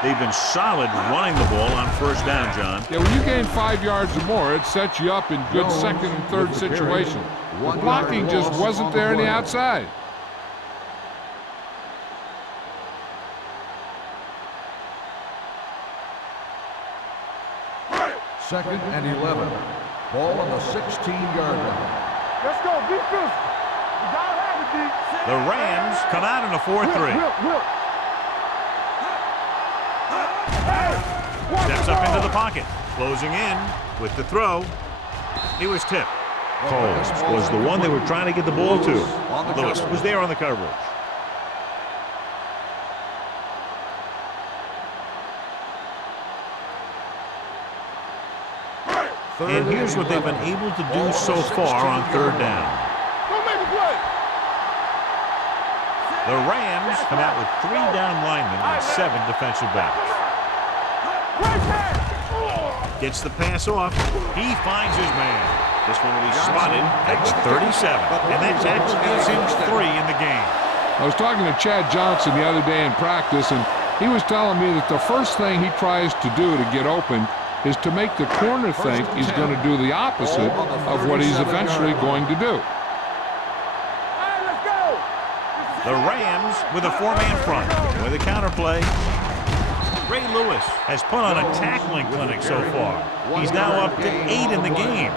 They've been solid running the ball on first down, John. Yeah, when you gain 5 yards or more, it sets you up in good second and third situations. The blocking just wasn't there on the outside. Second and 11. Ball on the 16-yard line. Let's go, be physical. You gotta have it, D. The Rams come out in a 4-3. Steps up into the pocket. Closing in with the throw. He was tipped. Coles was the one they were trying to get the ball to. Lewis was there on the coverage. And here's what they've been able to do so far on third down. Don't make a play. The Rams come out with 3 down linemen and 7 defensive backs. Gets the pass off. He finds his man. This one will be spotted at 37. And that tackle gives him 3 in the game. I was talking to Chad Johnson the other day in practice, and he was telling me that the first thing he tries to do to get open is to make the corner think he's going to do the opposite of what he's eventually going to do. The Rams with a 4-man front. With a counterplay. Ray Lewis has put on a tackling clinic so far. He's now up to 8 in the game.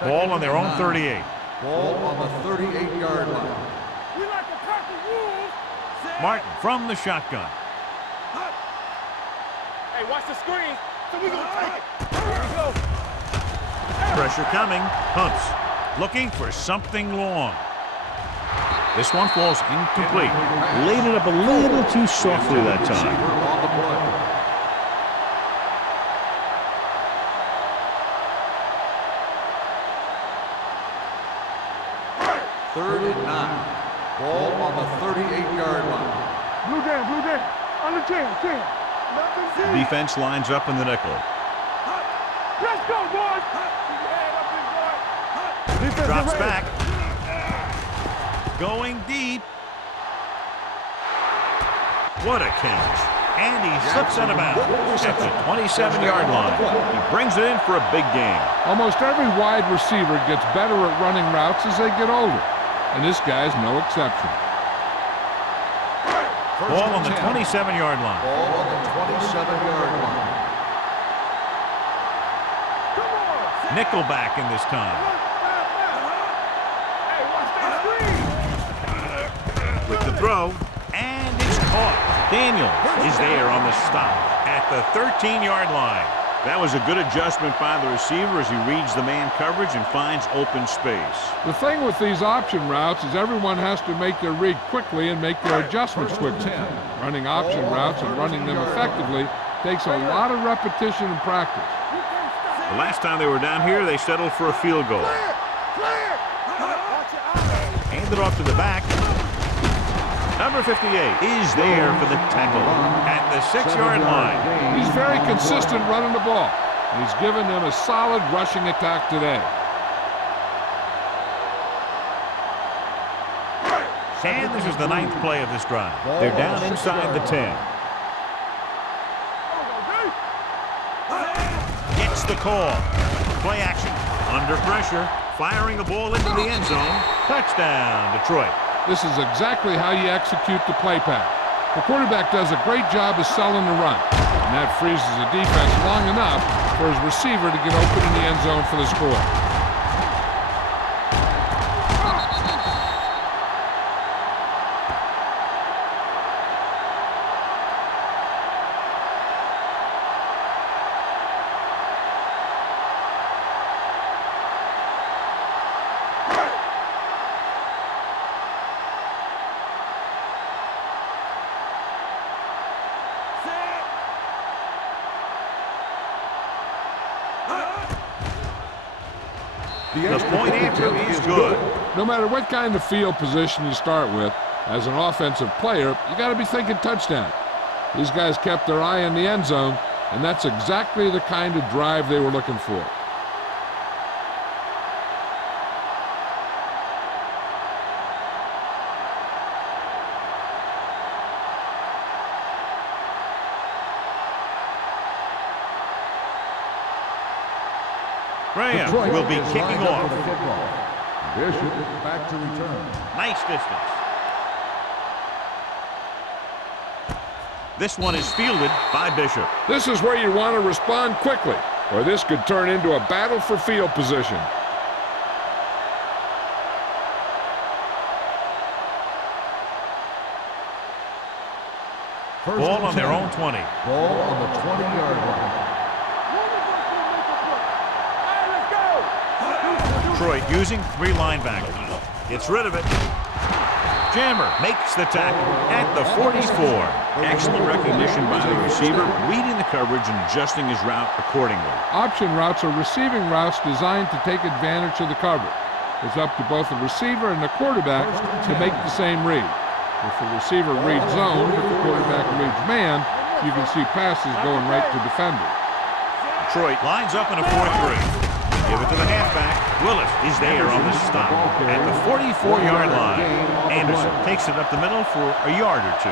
Ball on their own 38. Ball on the 38-yard line. We like to cut the rules. Martin from the shotgun. Hey, watch the screen. So we gonna take it. Here we go. Pressure coming. Hunts looking for something long. This one falls incomplete. Laid it up a little too softly that time. 3rd and 9. Ball on the 38-yard line. Blue down. On the 10. Nothing. Defense lines up in the nickel. Let's go, boys. Defense Drops is ready. back. Going deep. What a catch. And he slips out of bounds at the 27-yard line. He brings it in for a big gain. Almost every wide receiver gets better at running routes as they get older, and this guy's no exception. Ball on the 27-yard line. Ball on the 27-yard line. Nickelback in this time. Hey, watch that screen. With the throw, and it's caught. Daniel is there on the stop at the 13-yard line. That was a good adjustment by the receiver as he reads the man coverage and finds open space. The thing with these option routes is everyone has to make their read quickly and make their adjustments quickly. Running option routes and running them effectively takes a lot of repetition and practice. The last time they were down here, they settled for a field goal. Handed off to the back. Number 58 is there for the tackle at the 6-yard line. He's very consistent running the ball. He's given them a solid rushing attack today. And this is the 9th play of this drive. They're down inside the 10. Gets the call. Play action. Under pressure. Firing the ball into the end zone. Touchdown, Detroit. This is exactly how you execute the play pass. The quarterback does a great job of selling the run, and that freezes the defense long enough for his receiver to get open in the end zone for the score. The point after is good. No matter what kind of field position you start with, as an offensive player, you got to be thinking touchdown. These guys kept their eye on the end zone, and that's exactly the kind of drive they were looking for. Graham will be kicking off. Bishop back to return. Nice distance. This one is fielded by Bishop. This is where you want to respond quickly, or this could turn into a battle for field position. Ball on their own 20. Ball on the 20-yard line. Detroit using 3 linebackers. Gets rid of it. Jammer makes the tackle at the 44. Excellent recognition by the receiver, reading the coverage and adjusting his route accordingly. Option routes are receiving routes designed to take advantage of the coverage. It's up to both the receiver and the quarterback to make the same read. If the receiver reads zone, but the quarterback reads man, you can see passes going right to defenders. Detroit lines up in a 4-3. Give it to the halfback. Willis is there on the stop at the 44-yard line. Anderson takes it up the middle for a yard or 2.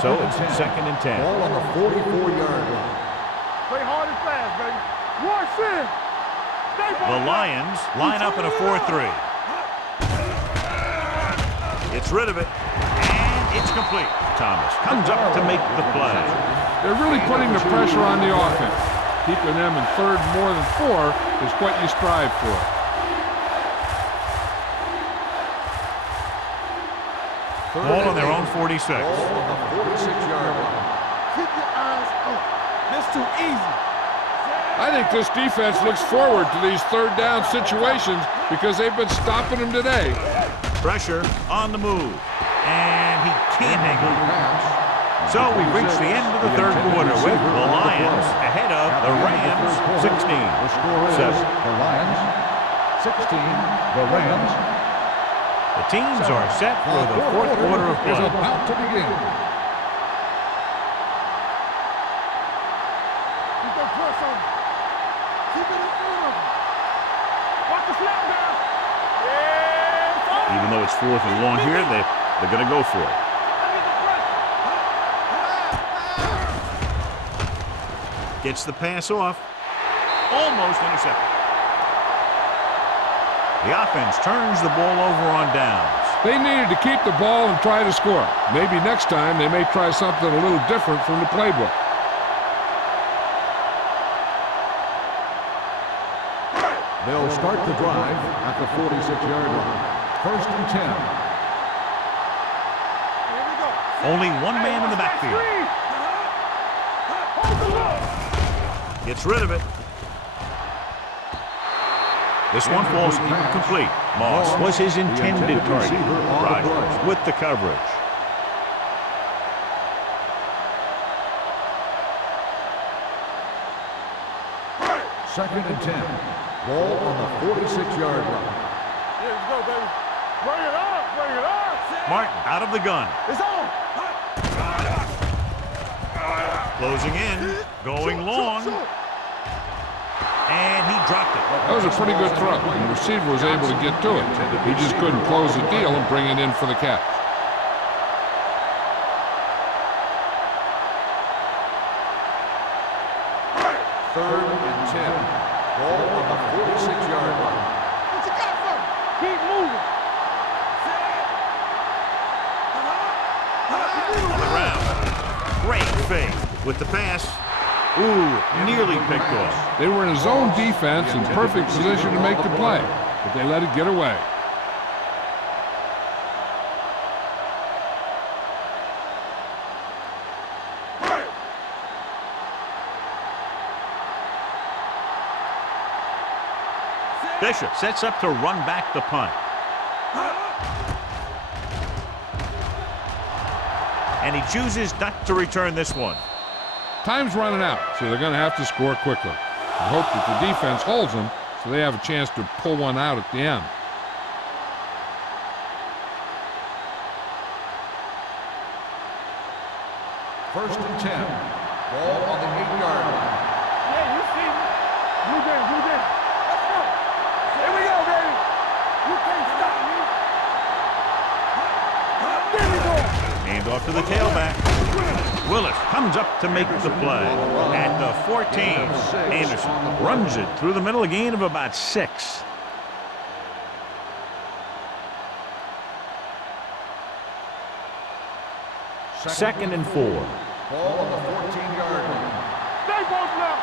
So it's 2nd and 10. Ball on the 44-yard line. Play hard and fast, baby. Rush in. The Lions line up in a 4-3. It's rid of it, and it's complete. Thomas comes up to make the play. They're really putting the pressure on the offense. Keeping them in third more than 4 is what you strive for. Ball on their own 46. Ball on the 46-yard line. Keep your eyes up. That's too easy. I think this defense looks forward to these third down situations because they've been stopping them today. Pressure on the move, and he can't hang on. So we've reached the end of the third quarter with the Lions ahead of the Rams. 16. The score is 7. the Lions 16, the Rams. The teams are set for the fourth quarter of is play. about to begin. Keep that press on him. Keep it in front of him. Watch the snap down. Yeah, Even though it's 4th and long here, they're going to go for it. Gets the pass off. Almost intercepted. The offense turns the ball over on downs. They needed to keep the ball and try to score. Maybe next time they may try something a little different from the playbook. They'll start the drive at the 46-yard line. 1st and 10. Here we go. Only one man in the backfield. Hold the ball. Gets rid of it. This one falls incomplete. Moss was his intended target. Rogers with the coverage. Second and 10. Ball on the 46-yard line. Here we go, baby. Bring it up. Bring it up. Martin out of the gun. It's on. Closing in. Going long. And he dropped it. That was a pretty good throw, and the receiver was able to get to it. He just couldn't close the deal and bring it in for the catch. Third and 10. Ball on the 46-yard line. What you got for me? Keep moving. On the ground. Great fake with the pass. Ooh, nearly picked off. They were in a zone defense in perfect position to make the play, but they let it get away. Bishop sets up to run back the punt. And he chooses not to return this one. Time's running out, so they're going to have to score quickly. I hope that the defense holds them so they have a chance to pull one out at the end. First and 10. Ball on the 8-yard line. Yeah, you see me. Blue game, blue game. Let's go. Here we go, baby. You can't stop me. There we go. Hand off to the tailback. Willis comes up to make the play. At the 14, Anderson runs it through the middle, a gain of about 6. Second and 4. Ball on the 14-yard line. Stay both now.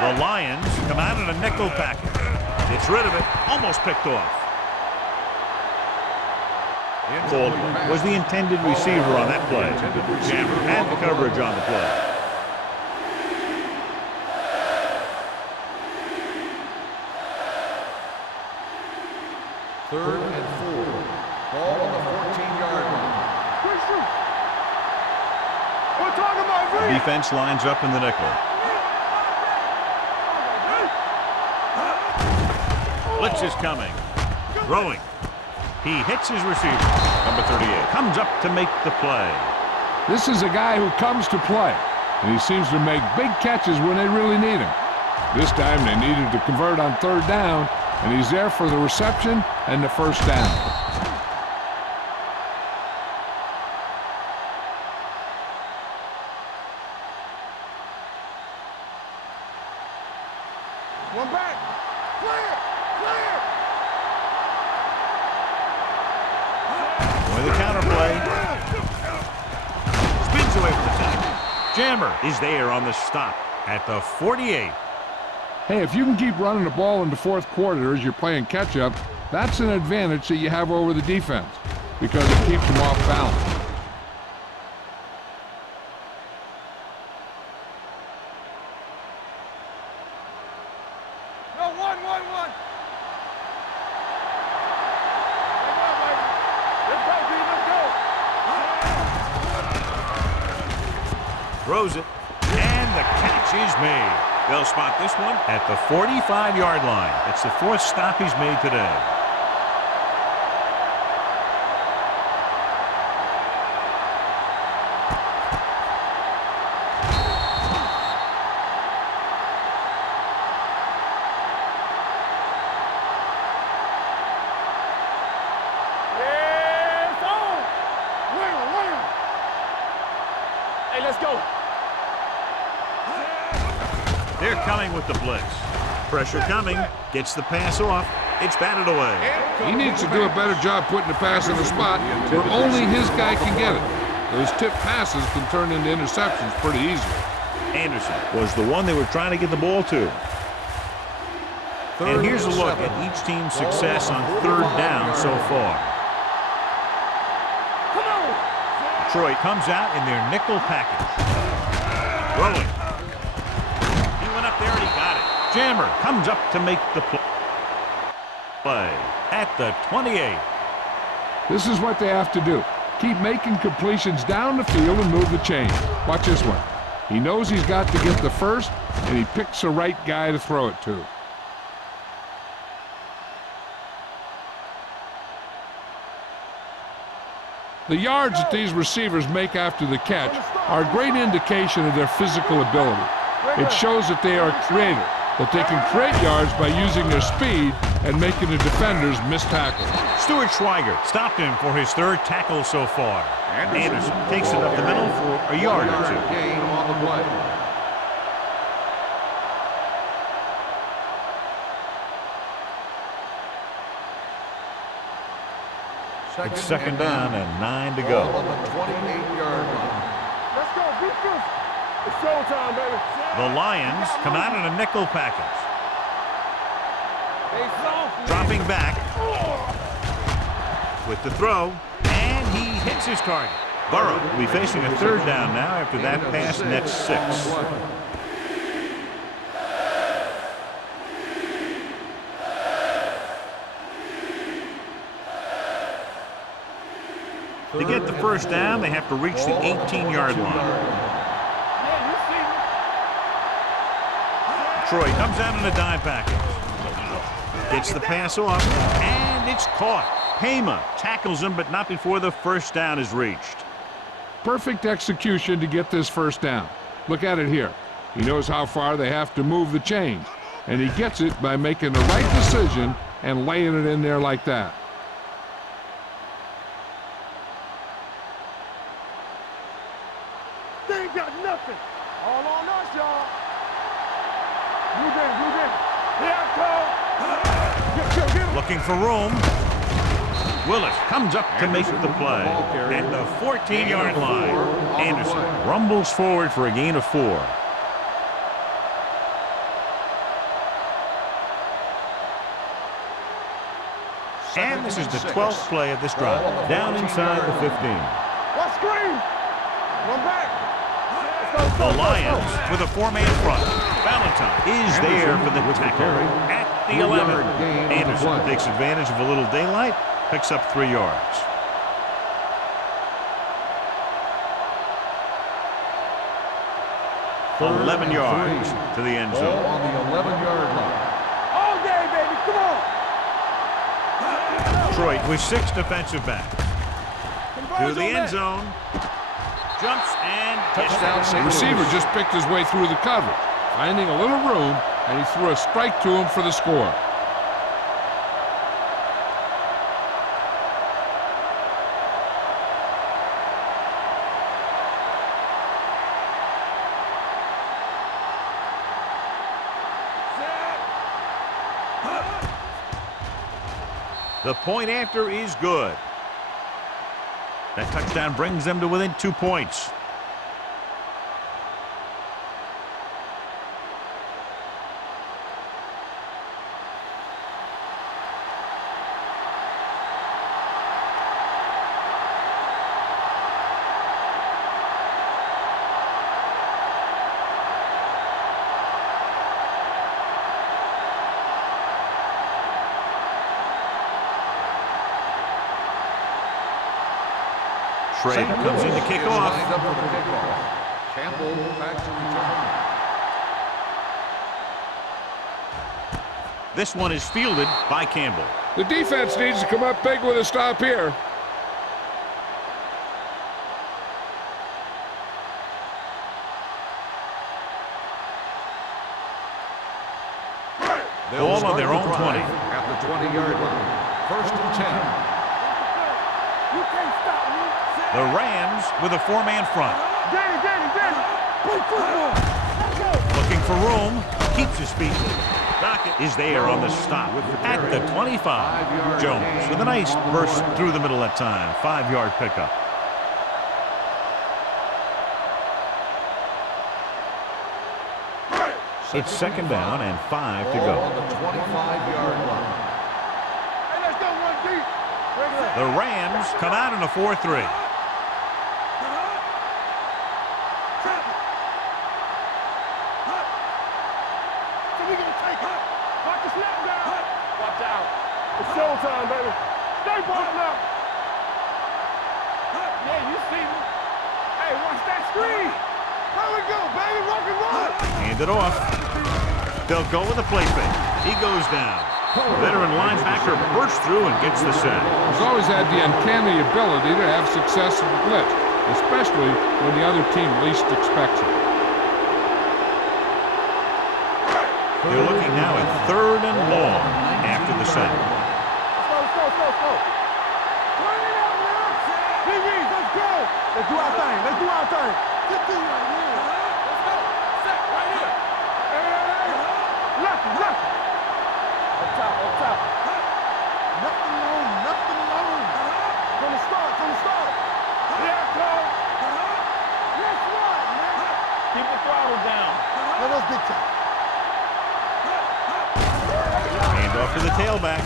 The Lions come out in a nickel package. Gets rid of it, almost picked off. Baldwin was the intended receiver on that play. Jammer had the coverage on the play. Third and 4. Ball on the 14-yard line. Quick shoot. We're talking about The me. defense lines up in the nickel. Blitz is coming. Throwing. He hits his receiver. Number 38 comes up to make the play. This is a guy who comes to play, and he seems to make big catches when they really need him. This time they needed to convert on 3rd down, and he's there for the reception and the 1st down. One back. Clear. Clear. With the counterplay. Spins away from the tackle. Jammer is there on the stop at the 48. Hey, if you can keep running the ball in the 4th quarter as you're playing catch-up, that's an advantage that you have over the defense because it keeps them off balance. No, one. Let's go, B. Let's go. Throws it. And the catch is made. They'll spot this one at the 45-yard line. It's the 4th stop he's made today. Hey, let's go. They're coming with the blitz. Pressure coming. Gets the pass off. It's batted away. He needs to do a better job putting the pass in the spot where only his guy can get it. Those tip passes can turn into interceptions pretty easily. Anderson was the one they were trying to get the ball to. And here's a look at each team's success on 3rd down so far. Detroit comes out in their nickel package. Rolling. He went up there and he got it. Jammer comes up to make the play at the 28. This is what they have to do. Keep making completions down the field and move the chain. Watch this one. He knows he's got to get the first, and he picks the right guy to throw it to. The yards that these receivers make after the catch are a great indication of their physical ability. It shows that they are creative, that they can create yards by using their speed and making the defenders miss tackles. Stuart Schweiger stopped him for his 3rd tackle so far. Anderson takes it up the middle for a yard or 2. Gain on the play. It's 2nd down and 9 to go. On the 28-yard line. Let's go, defense. It's showtime, baby. The Lions come out in a nickel package. They soft. Dropping back with the throw, and he hits his target. Burrow will be facing a 3rd down now after that pass nets 6. To get the 1st down, they have to reach the 18-yard line. Detroit comes out in a dime package. Gets the pass off, and it's caught. Payma tackles him, but not before the 1st down is reached. Perfect execution to get this 1st down. Look at it here. He knows how far they have to move the chains, and he gets it by making the right decision and laying it in there like that. They ain't got nothing. All on us, y'all. Blue game, blue game. Here I come. Get him. Looking for room. Willis comes up to make the play at the 14-yard line. Anderson rumbles forward for a gain of 4. And this is the 12th play of this drive. Down inside the 15. What screen? Run back. The Lions with a 4-man front. Valentine is there for the tackle at the 11. Anderson takes advantage of a little daylight, picks up 3 yards. For 11 yards to the end zone. On the 11-yard line. All day, baby. Come on. Detroit with 6 defensive backs. To the end zone. Jumps and touchdown. The receiver just picked his way through the coverage, finding a little room, and he threw a strike to him for the score. The point after is good. That touchdown brings them to within 2 points. Trade comes in to kick off. Lined up for the kickoff. Campbell back to return. This one is fielded by Campbell. The defense needs to come up big with a stop here. Ball on their own 20. At the 20-yard line. First and 10. You can't stop me. The Rams with a four-man front. Danny. Play football. Let's go. Looking for room. Keeps his feet moving. Dockett is there on the stop at the 25. Jones with a nice burst through the middle that time. 5-yard pickup. It's second down and 5 to Ball go. on the 25-yard line. Hey, let's go one deep. The Rams come out in a 4-3. Watch the snap down. Watch out. It's showtime, baby. Stay ball now. Yeah, you see me. Hey, watch that screen. There we go, baby. Rock and roll. Hand it off. They'll go with a play fake. He goes down. Veteran linebacker bursts through and gets the sack. He's always had the uncanny ability to have success in the blitz, especially when the other team least expects it. They're looking now at 3rd and long after the sack. Let's go. Turn it out now. BBs, let's go. Let's do our thing. Get through right here. Let's go. Set right here. Hey. Left. Up top. Nothing long. From the start. Yeah, Cole. Yes, right, man. Keep the throttle down. Let us big time. Hand off to the tailback.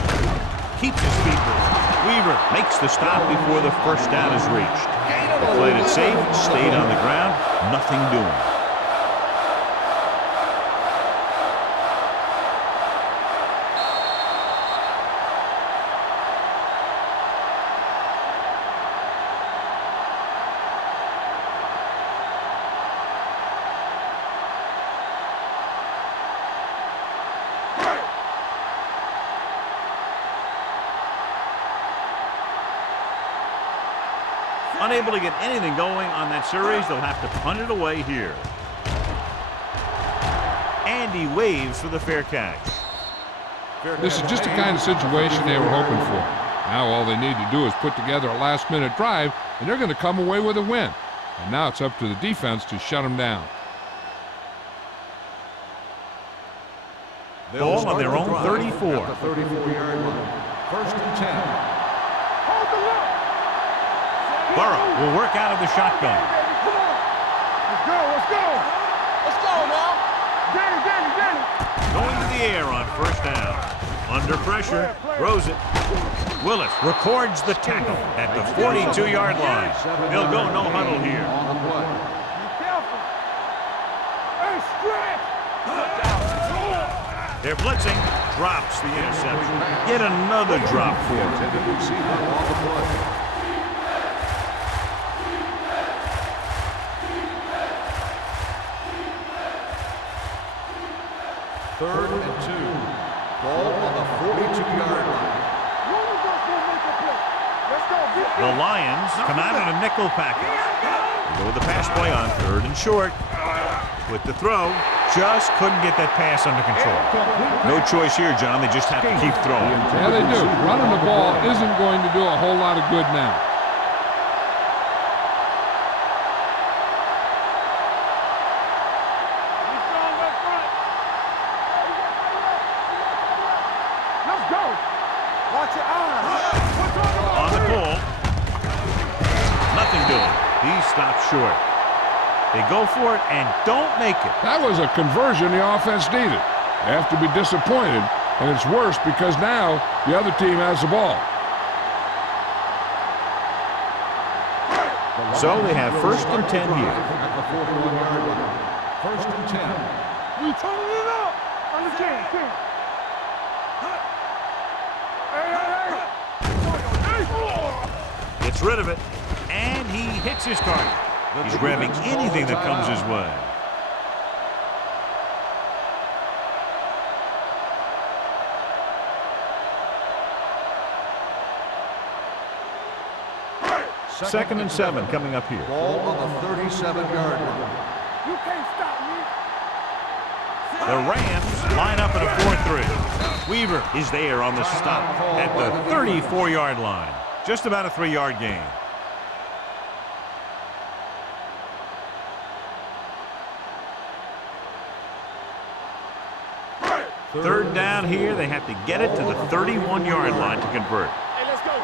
Keeps his feet moving. Weaver makes the stop before the first down is reached. Played it safe, stayed on the ground, nothing doing. Unable to get anything going on that series, they'll have to punt it away here. And he waves for the fair catch. This is just the kind of situation they were hoping for. Now all they need to do is put together a last-minute drive, and they're going to come away with a win. And now it's up to the defense to shut them down. Ball on their own 34. At the 34-yard line. First and 10. Hold the look. Burrow will work out of the shotgun. Come on. Let's go. Let's go now. Danny. Going to the air on first down. Under pressure, throws it. Willis records the tackle at the 42-yard line. They'll go no huddle here. On the play. Be careful. Hey, stretch. They're blitzing, drops the interception. Yet another drop for him. Intended receiver on the play. Third and 2. Ball on the 42-yard line. The Lions come out in a nickel package. They go with the pass play on 3rd and short. With the throw, just couldn't get that pass under control. No choice here, John. They just have to keep throwing. Yeah, they do. Running the ball isn't going to do a whole lot of good now. On the pull. Nothing doing. He stops short. They go for it and don't make it. That was a conversion the offense needed. They have to be disappointed, and it's worse because now the other team has the ball. So they have 1st and 10 here. At the 41-yard line. First and 10. We turning it up. On the 10. Gets rid of it, and he hits his target. He's grabbing anything that comes his way. 2nd and 7 coming up here. Ball on the 37-yard line. You can't stop me. The Rams line up in a 4-3. Weaver is there on the stop at the 34-yard line. Just about a 3-yard gain. Third down here. They have to get it to the 31-yard line to convert. Hey, let's go.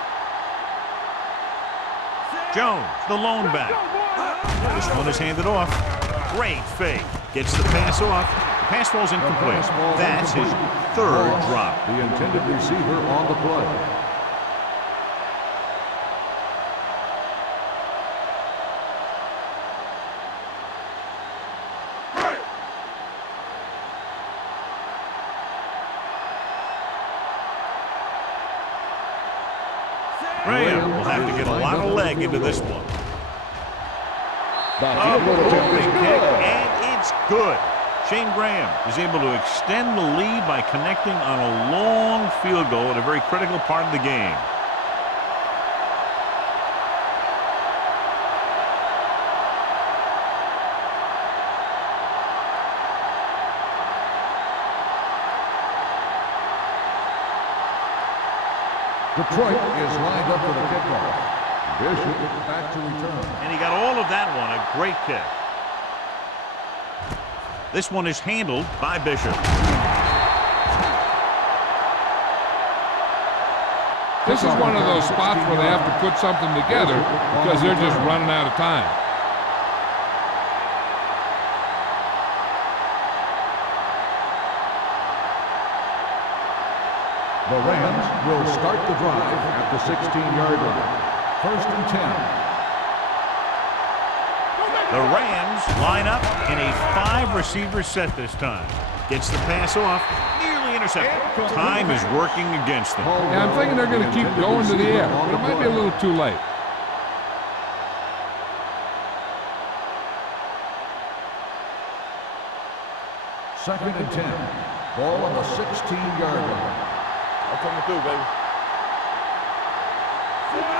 Jones, the lone back. This one is handed off. Great fake. Gets the pass off. The pass falls incomplete. That's his 3rd drop. The intended receiver on the play. Graham will have to get a lot of leg into this one. The A field goal attempt rolling is kick, good. and it's good. Shane Graham is able to extend the lead by connecting on a long field goal at a very critical part of the game. Detroit is lined up for the kickoff. Bishop back to return. And he got all of that one. A great kick. This one is handled by Bishop. This is one of those spots where they have to put something together because they're just running out of time. The Rams will start the drive at the 16-yard line. 1st and 10. The Rams line up in a 5-receiver set this time. Gets the pass off. Nearly intercepted. Time is working against them. Yeah, I'm thinking they're going to keep going to the air, but it might be a little too late. Second and 10. Ball on the 16-yard line. I'm coming through, baby.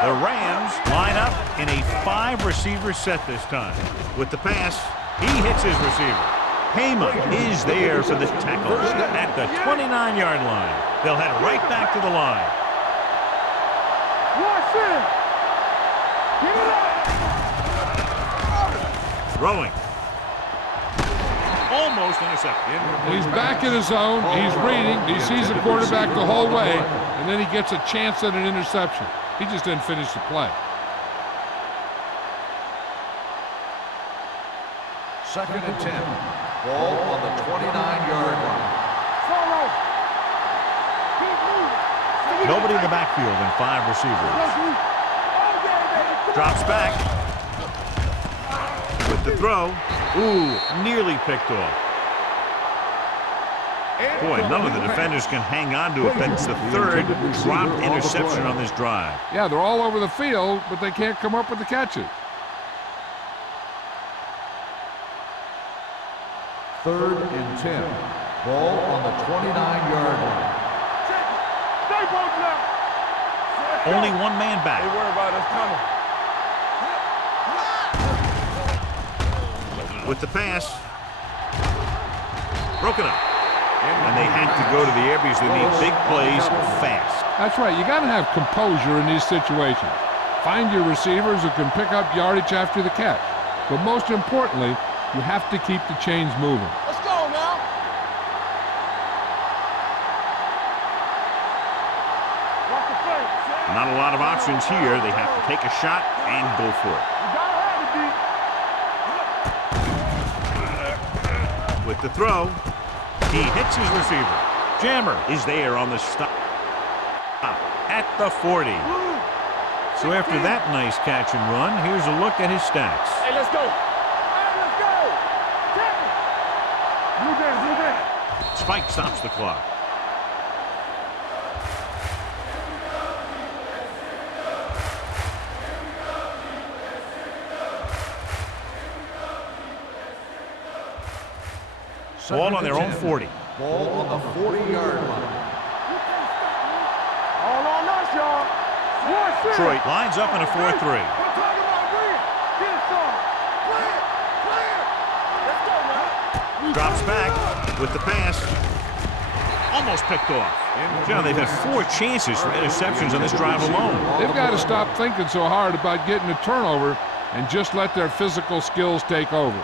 The Rams line up in a 5-receiver set this time. With the pass, he hits his receiver. Payma is there for the tackle at the 29-yard line. They'll head right back to the line. Throwing. Almost intercepted. He's back in his zone. He's reading. He sees the quarterback the whole way, and then he gets a chance at an interception. He just didn't finish the play. Second and 10. Ball on the 29-yard line. Nobody in the backfield and 5 receivers. Drops back. With the throw. Ooh, nearly picked off. Boy, none of the defenders can hang on to it. That's the 3rd dropped interception on this drive. Yeah, they're all over the field, but they can't come up with the catches. 3rd and 10. Ball on the 29-yard line. Only one man back. They worry about us coming. With the pass. Broken up. And they have to go to the air because they need big plays fast. That's right. You got to have composure in these situations. Find your receivers who can pick up yardage after the catch. But most importantly, you have to keep the chains moving. Let's go now. Watch the play. Not a lot of options here. They have to take a shot and go for it. You gotta have it, D. With the throw, he hits his receiver. Jammer is there on the stop at the 40. So after that nice catch and run, here's a look at his stats. Hey, let's go. Hey, let's go. Check it. Move in, move in. Spike stops the clock. Ball on their own 40. Ball on the 40-yard line. All on us, y'all. Detroit lines up in a 4-3. Drops back with the pass. Almost picked off. John, they've had 4 chances for interceptions on this drive alone. They've got to stop thinking so hard about getting a turnover and just let their physical skills take over.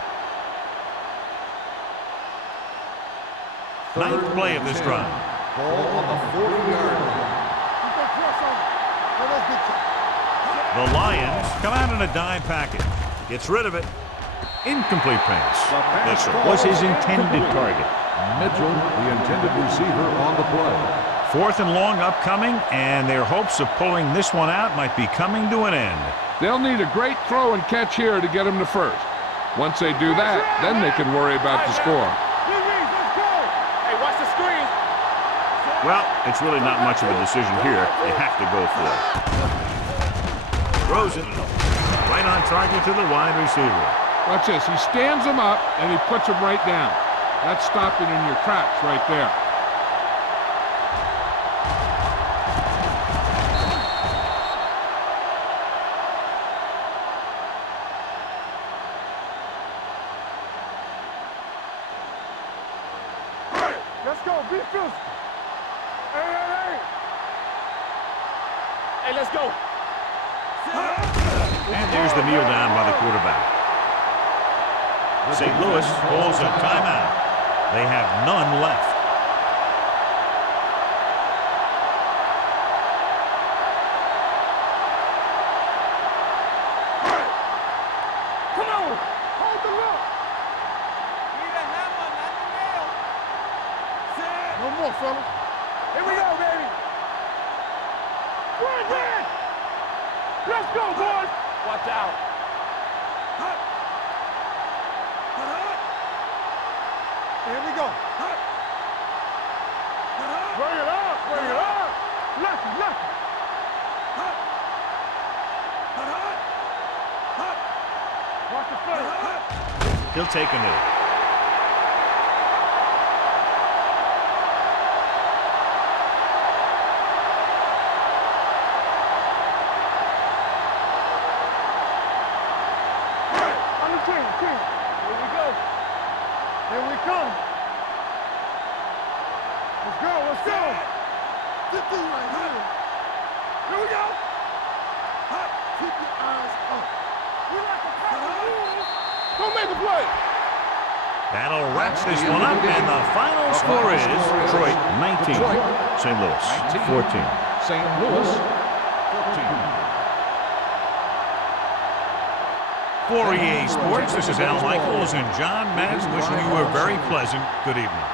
Ninth play of this drive. Ball on the 40-yard line. The Lions come out in a dime package. Gets rid of it. Incomplete pass. This was his intended target. Mitchell, the intended receiver, on the play. 4th and long upcoming, and their hopes of pulling this one out might be coming to an end. They'll need a great throw and catch here to get them to first. Once they do that, then they can worry about the score. Hey, watch the screen. Well, it's really not much of a decision here. They have to go for it. Throws it right on target to the wide receiver. Watch this. He stands them up, and he puts them right down. That's stopping in your tracks right there. Let's go. Be physical. Hey. Hey, let's go. And there's the kneel down by the quarterback. St. Louis calls a timeout. They have none left. Come on. Hold the look. No more, fellas. Here we go, baby. Run. Let's go, boys. Watch out. Here we go. Bring it up. Lucky. Watch the foot. He'll take a knee. On the team. Here we go. Here we come. Let's go. 50 right here. Here we go. Keep your eyes up. We like to pass the rules. Don't make a play. That'll wrap this one up, and the final score is Detroit 19, St. Louis 14. St. Louis, 14. For EA Sports, this is Al Michaels and John Madden wishing you a very pleasant good evening.